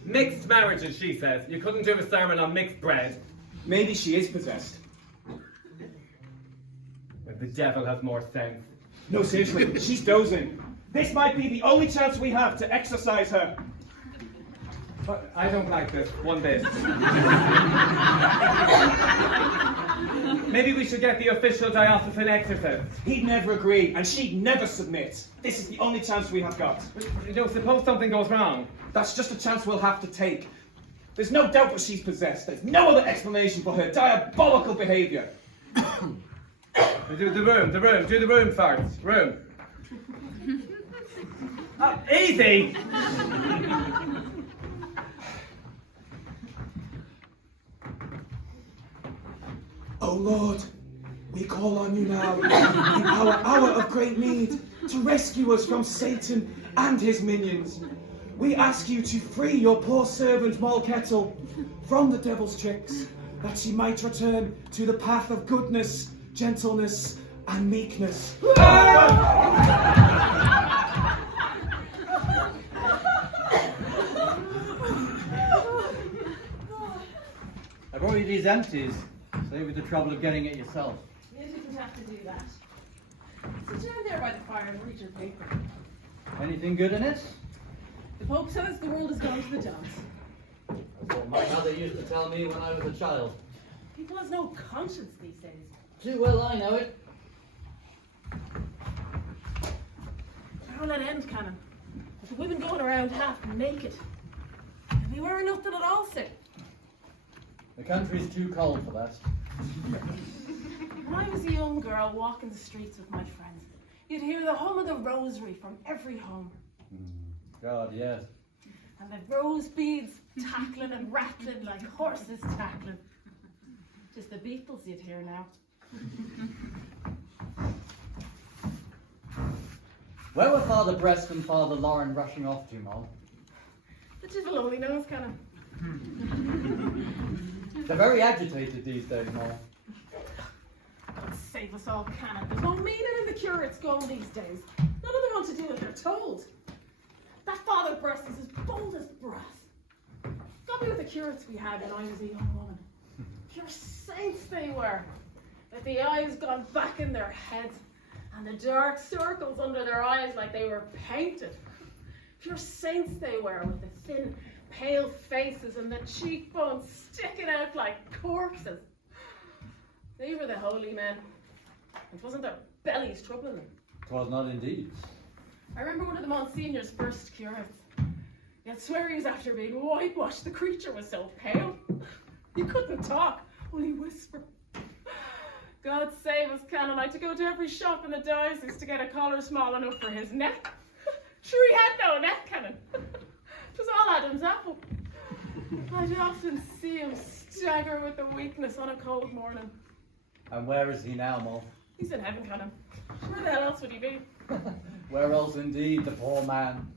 Mixed marriages, she says. You couldn't do a sermon on mixed bread. Maybe she is possessed. But the devil has more sense. No, seriously, she's dozing. This might be the only chance we have to exorcise her. But I don't like this one bit. Maybe we should get the official diocesan exorcist. He'd never agree, and she'd never submit. This is the only chance we have got. You know, suppose something goes wrong. That's just a chance we'll have to take. There's no doubt that she's possessed. There's no other explanation for her diabolical behaviour. Do the room first. Room. Easy! O Lord, we call on you now, in our hour of great need, to rescue us from Satan and his minions. We ask you to free your poor servant Moll Kettle from the devil's tricks, that she might return to the path of goodness, gentleness, and meekness. I brought you these empties. Save you the trouble of getting it yourself. You didn't have to do that. Sit down there by the fire and read your paper. Anything good in it? The Pope says the world is going to the dance. That's what my mother used to tell me when I was a child. People have no conscience these days. Too well I know it. How will it end, Canon? With the women going around half naked. And we wear nothing at all, sick. The country's too cold for that. When I was a young girl walking the streets with my friends, you'd hear the hum of the rosary from every home. God, yes. And the rose beads tackling and rattling like horses tackling. Just the Beatles you'd hear now. Where were Father Brest and Father Lauren rushing off to, Moll? The devil only knows, Canon. They're very agitated these days, Moll. God save us all, Canon. There's no meaning in the curate's going these days. None of them want to do what they're told. That Father Brest is as bold as brass. Got me with a curates we had when I was a young woman. Pure saints they were, with the eyes gone back in their heads, and the dark circles under their eyes like they were painted. Pure saints they were, with the thin, pale faces and the cheekbones sticking out like corpses. They were the holy men. It wasn't their bellies troubling them. 'Twas not indeed. I remember one of the Monsignor's first curates. You'd swear he was after being whitewashed. The creature was so pale. He couldn't talk, only whisper. God save us, Canon. I had to go to every shop in the diocese to get a collar small enough for his neck. Sure, he had no neck, Canon. It was all Adam's apple. I'd often see him stagger with the weakness on a cold morning. And where is he now, Moll? He's in heaven, Canon. Where the hell else would he be? Where else indeed, the poor man?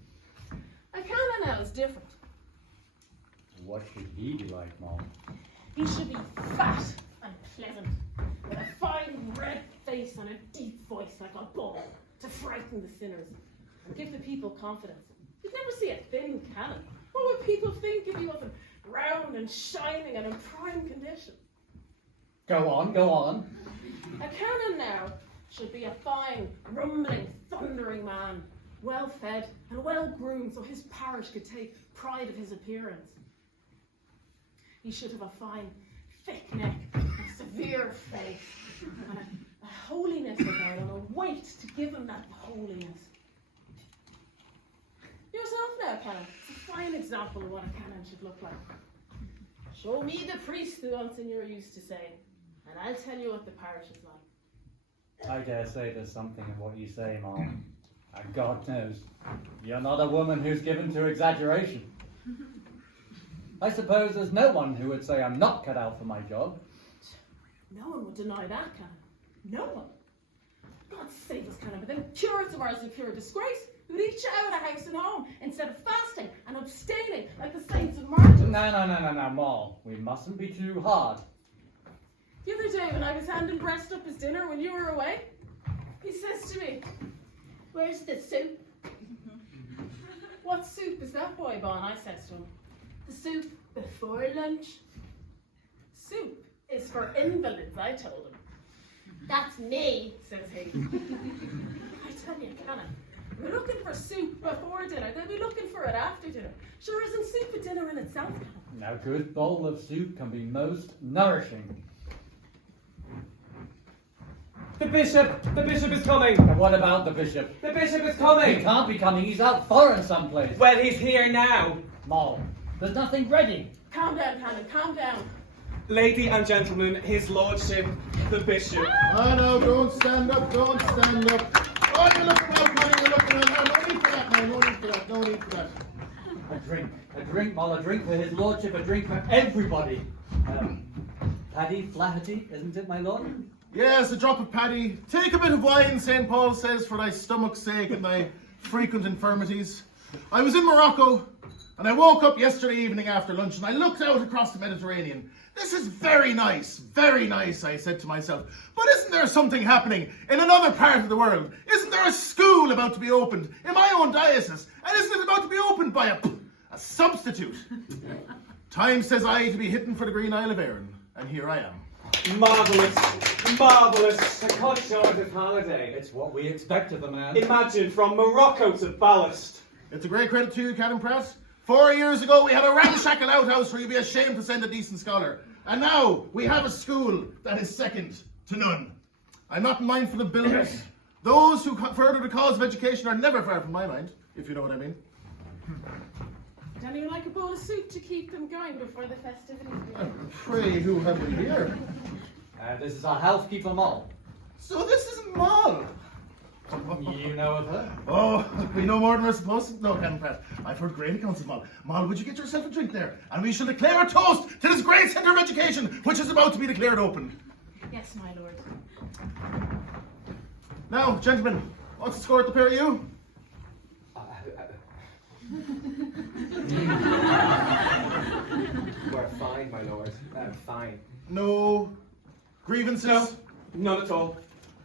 A Canon now is different. What should he be like, Moll? He should be fat and pleasant, with a fine red face and a deep voice like a bull, to frighten the sinners and give the people confidence. You'd never see a thin Canon. What would people think if he wasn't round and shining and in prime condition? Go on, go on. A Canon now should be a fine, rumbling, thundering man, well fed and well groomed so his parish could take pride of his appearance. He should have a fine, thick neck, a severe face, and a holiness about him, a weight to give him that holiness. Yourself now, Canon, it's a fine example of what a Canon should look like. Show me the priest, the Monsignor used to say, and I'll tell you what the parish is like. I dare say there's something in what you say, Moll. And God knows, you're not a woman who's given to exaggeration. I suppose there's no one who would say I'm not cut out for my job. No one would deny that, Canon. No one. God save us, Canon, but them curates of ours in pure disgrace. Who'd each out of house and home instead of fasting and abstaining like the saints of martyrs. No, Moll. We mustn't be too hard. The other day when I was handing Breast up his dinner when you were away, he says to me, "Where's the soup?" "What soup is that, boy, Bon?" I says to him. "The soup before lunch." "Soup is for invalids," I told him. "That's me," says he. I tell you, Canon, we're looking for soup before dinner, they'll be looking for it after dinner. Sure isn't soup a dinner in itself, Canon? Now, a good bowl of soup can be most nourishing. The bishop is coming. And what about the bishop? The bishop is He coming. can't be coming, he's out foreign someplace. Well, he's here now. Moll, there's nothing ready. Calm down, Canon, calm down. Lady and gentlemen, his lordship, the bishop. No, don't stand up, don't stand up. Oh, you're looking out, man, you're looking out. No need for that, man, no need for that, no need for that. A drink, Moll, a drink for his lordship, a drink for everybody. Paddy Flaherty, isn't it, my lord? Yes, a drop of paddy. Take a bit of wine, St. Paul says, for thy stomach's sake and thy frequent infirmities. I was in Morocco, and I woke up yesterday evening after lunch, and I looked out across the Mediterranean. This is very nice, I said to myself. But isn't there something happening in another part of the world? Isn't there a school about to be opened in my own diocese? And isn't it about to be opened by a substitute? Time, says I, to be hitting for the Green Isle of Arran, and here I am. Marvellous, marvellous. A cut short of holiday. It's what we expect of a man. Imagine from Morocco to Ballast. It's a great credit to you, Canon Pratt. 4 years ago, we had a ramshackle outhouse where you'd be ashamed to send a decent scholar. And now, we have a school that is second to none. I'm not mindful of builders. Those who further the cause of education are never far from my mind, if you know what I mean. Would anyone like a bowl of soup to keep them going before the festivities begin? Pray, who have we here? This is our housekeeper, Moll. So this is Moll. You know of her? Oh, we know more than we're supposed to know, Canon Pratt. I've heard great accounts of Moll. Moll, would you get yourself a drink there? And we shall declare a toast to this great centre of education, which is about to be declared open. Yes, my lord. Now, gentlemen, what's the score at the pair of you? We're fine, my lord. Fine. No grievances? No, none at all.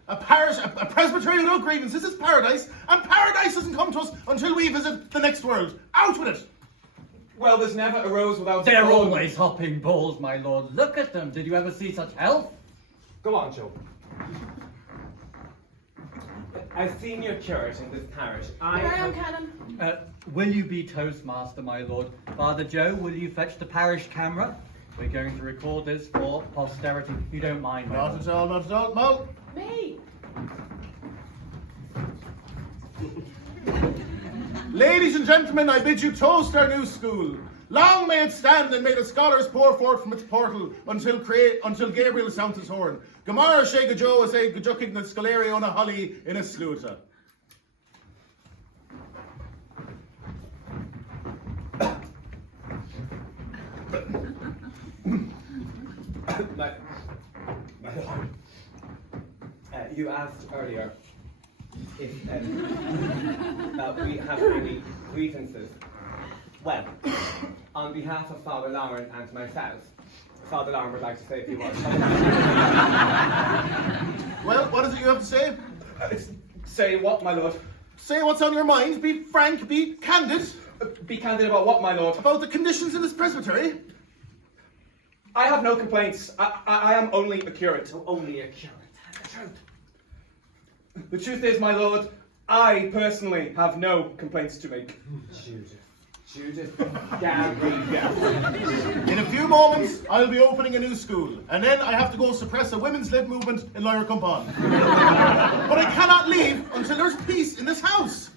A presbytery without grievances is paradise, and paradise doesn't come to us until we visit the next world. Out with it! Well, there's never a rose without a They're thorn. always hopping balls, my lord. Look at them. Did you ever see such health? Go on, Joe. As senior curate in this parish, I Here I am, have... Canon. Will you be Toastmaster, my lord? Father Joe, will you fetch the parish camera? We're going to record this for posterity. You don't mind, my Not lord? at all, not at all. Moll. Me. Ladies and gentlemen, I bid you toast our new school. Long may it stand and may the scholars pour forth from its portal until Gabriel sounds his horn. Gamara Shega Joe as a Gajuking the Scoleri on a holly in a sluta. my lord, you asked earlier if we have any grievances. Well, on behalf of Father Lauren and myself, Father Lauren would like to say a few words. Well, what is it you have to say? Say what, my lord? Say what's on your mind. Be frank, be candid Be candid about what, my lord? about the conditions in this presbytery. I have no complaints. I am only a curate. Only a curate. The truth is, my lord, I personally have no complaints to make. Judith Gabriel. In a few moments, I'll be opening a new school, and then I have to go suppress a women's-led movement in Lyra Compon. But I cannot leave until there's peace in this house.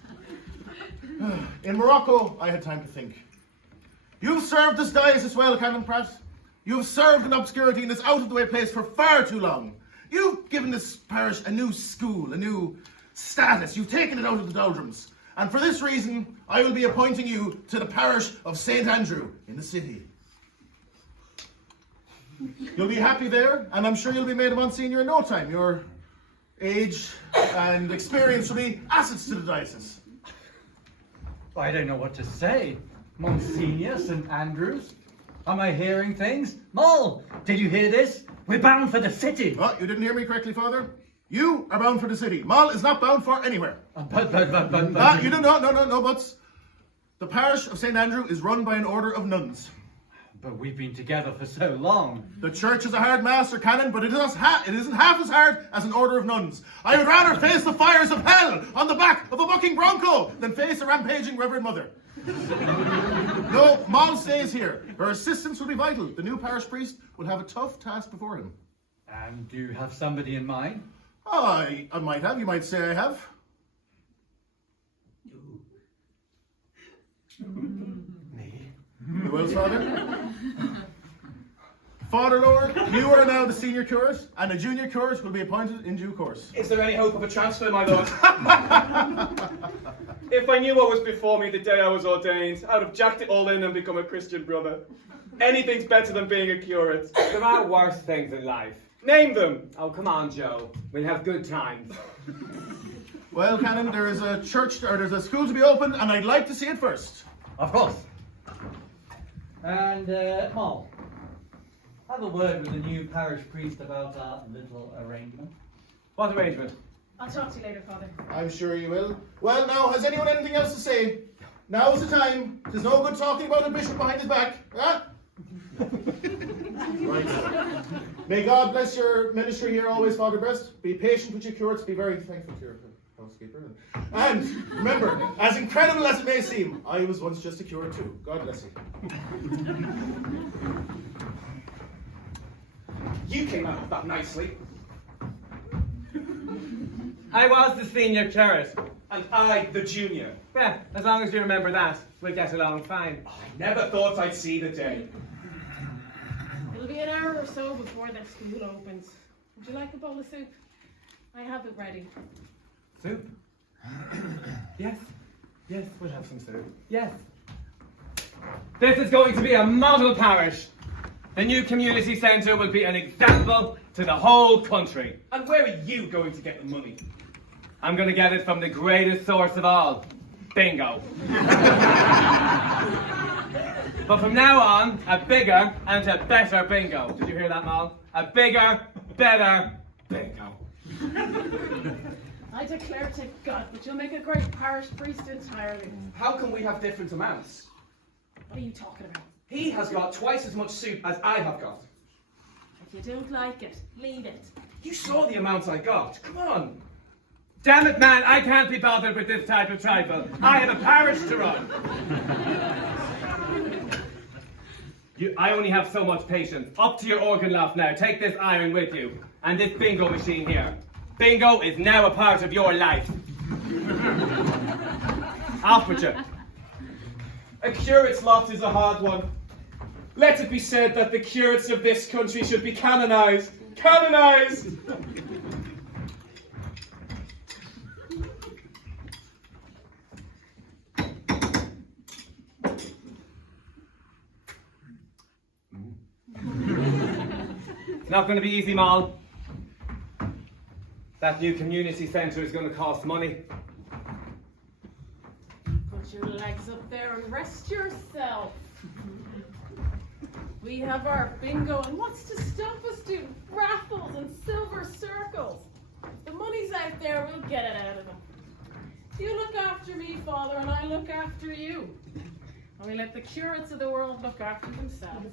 In Morocco, I had time to think. You've served this diocese well, Canon Pratt. You've served in obscurity in this out-of-the-way place for far too long. You've given this parish a new school, a new status. You've taken it out of the doldrums. And for this reason, I will be appointing you to the parish of St. Andrew in the city. You'll be happy there, and I'm sure you'll be made a Monsignor in no time. Your age and experience will be assets to the diocese. I don't know what to say. Monsignor St. Andrews? Am I hearing things? Moll, did you hear this? We're bound for the city. Oh, you didn't hear me correctly, Father. You are bound for the city. Moll is not bound for anywhere. But. You do not, no buts. The parish of St. Andrew is run by an order of nuns. But we've been together for so long. The church is a hard master, Canon, but it isn't half as hard as an order of nuns. I would rather face the fires of hell on the back of a bucking bronco than face a rampaging Reverend Mother. No, Moll stays here. Her assistance will be vital. The new parish priest will have a tough task before him. And do you have somebody in mind? I might have. You might say I have. Me? You will, Father? Father Lord, you are now the senior curate, and a junior curate will be appointed in due course. Is there any hope of a transfer, my lord? If I knew what was before me the day I was ordained, I'd have jacked it all in and become a Christian brother. Anything's better than being a curate. There are worse things in life. Name them. Oh, come on, Joe. We'll have good times. Well, Canon, there's a school to be opened, and I'd like to see it first. Of course. And, Moll, have a word with the new parish priest about our little arrangement. What arrangement? I'll talk to you later, Father. I'm sure you will. Well, now, has anyone anything else to say? Now's the time. There's no good talking about a bishop behind his back. Huh? Right. May God bless your ministry here always, Father Breast. Be patient with your curates. Be very thankful to your housekeeper. And remember, as incredible as it may seem, I was once just a curate too. God bless you. You came out of that nicely. I was the senior curate. And I, the junior. Yeah, as long as you remember that, we'll get along fine. I never thought I'd see the day. It'll be an hour or so before the school opens. Would you like a bowl of soup? I have it ready. Soup? Yes. Yes, we'll have some soup. Yes. This is going to be a model parish. The new community centre will be an example to the whole country. And where are you going to get the money? I'm going to get it from the greatest source of all, bingo. But from now on, a bigger and a better bingo. Did you hear that, Moll? A bigger, better bingo. I declare to God, but you'll make a great parish priest entirely. How can we have different amounts? What are you talking about? He has got twice as much soup as I have got. If you don't like it, leave it. You saw the amounts I got. Come on. Damn it, man, I can't be bothered with this type of trifle. I have a parish to run. I only have so much patience. Up to your organ loft now. Take this iron with you. And this bingo machine here. Bingo is now a part of your life. Off with you. A curate's lot is a hard one. Let it be said that the curates of this country should be canonized. Canonized! It's not going to be easy, Moll. That new community centre is going to cost money. Put your legs up there and rest yourself. We have our bingo, and what's to stop us doing raffles and silver circles? If the money's out there, we'll get it out of them. You look after me, Father, and I look after you. And we let the curates of the world look after themselves.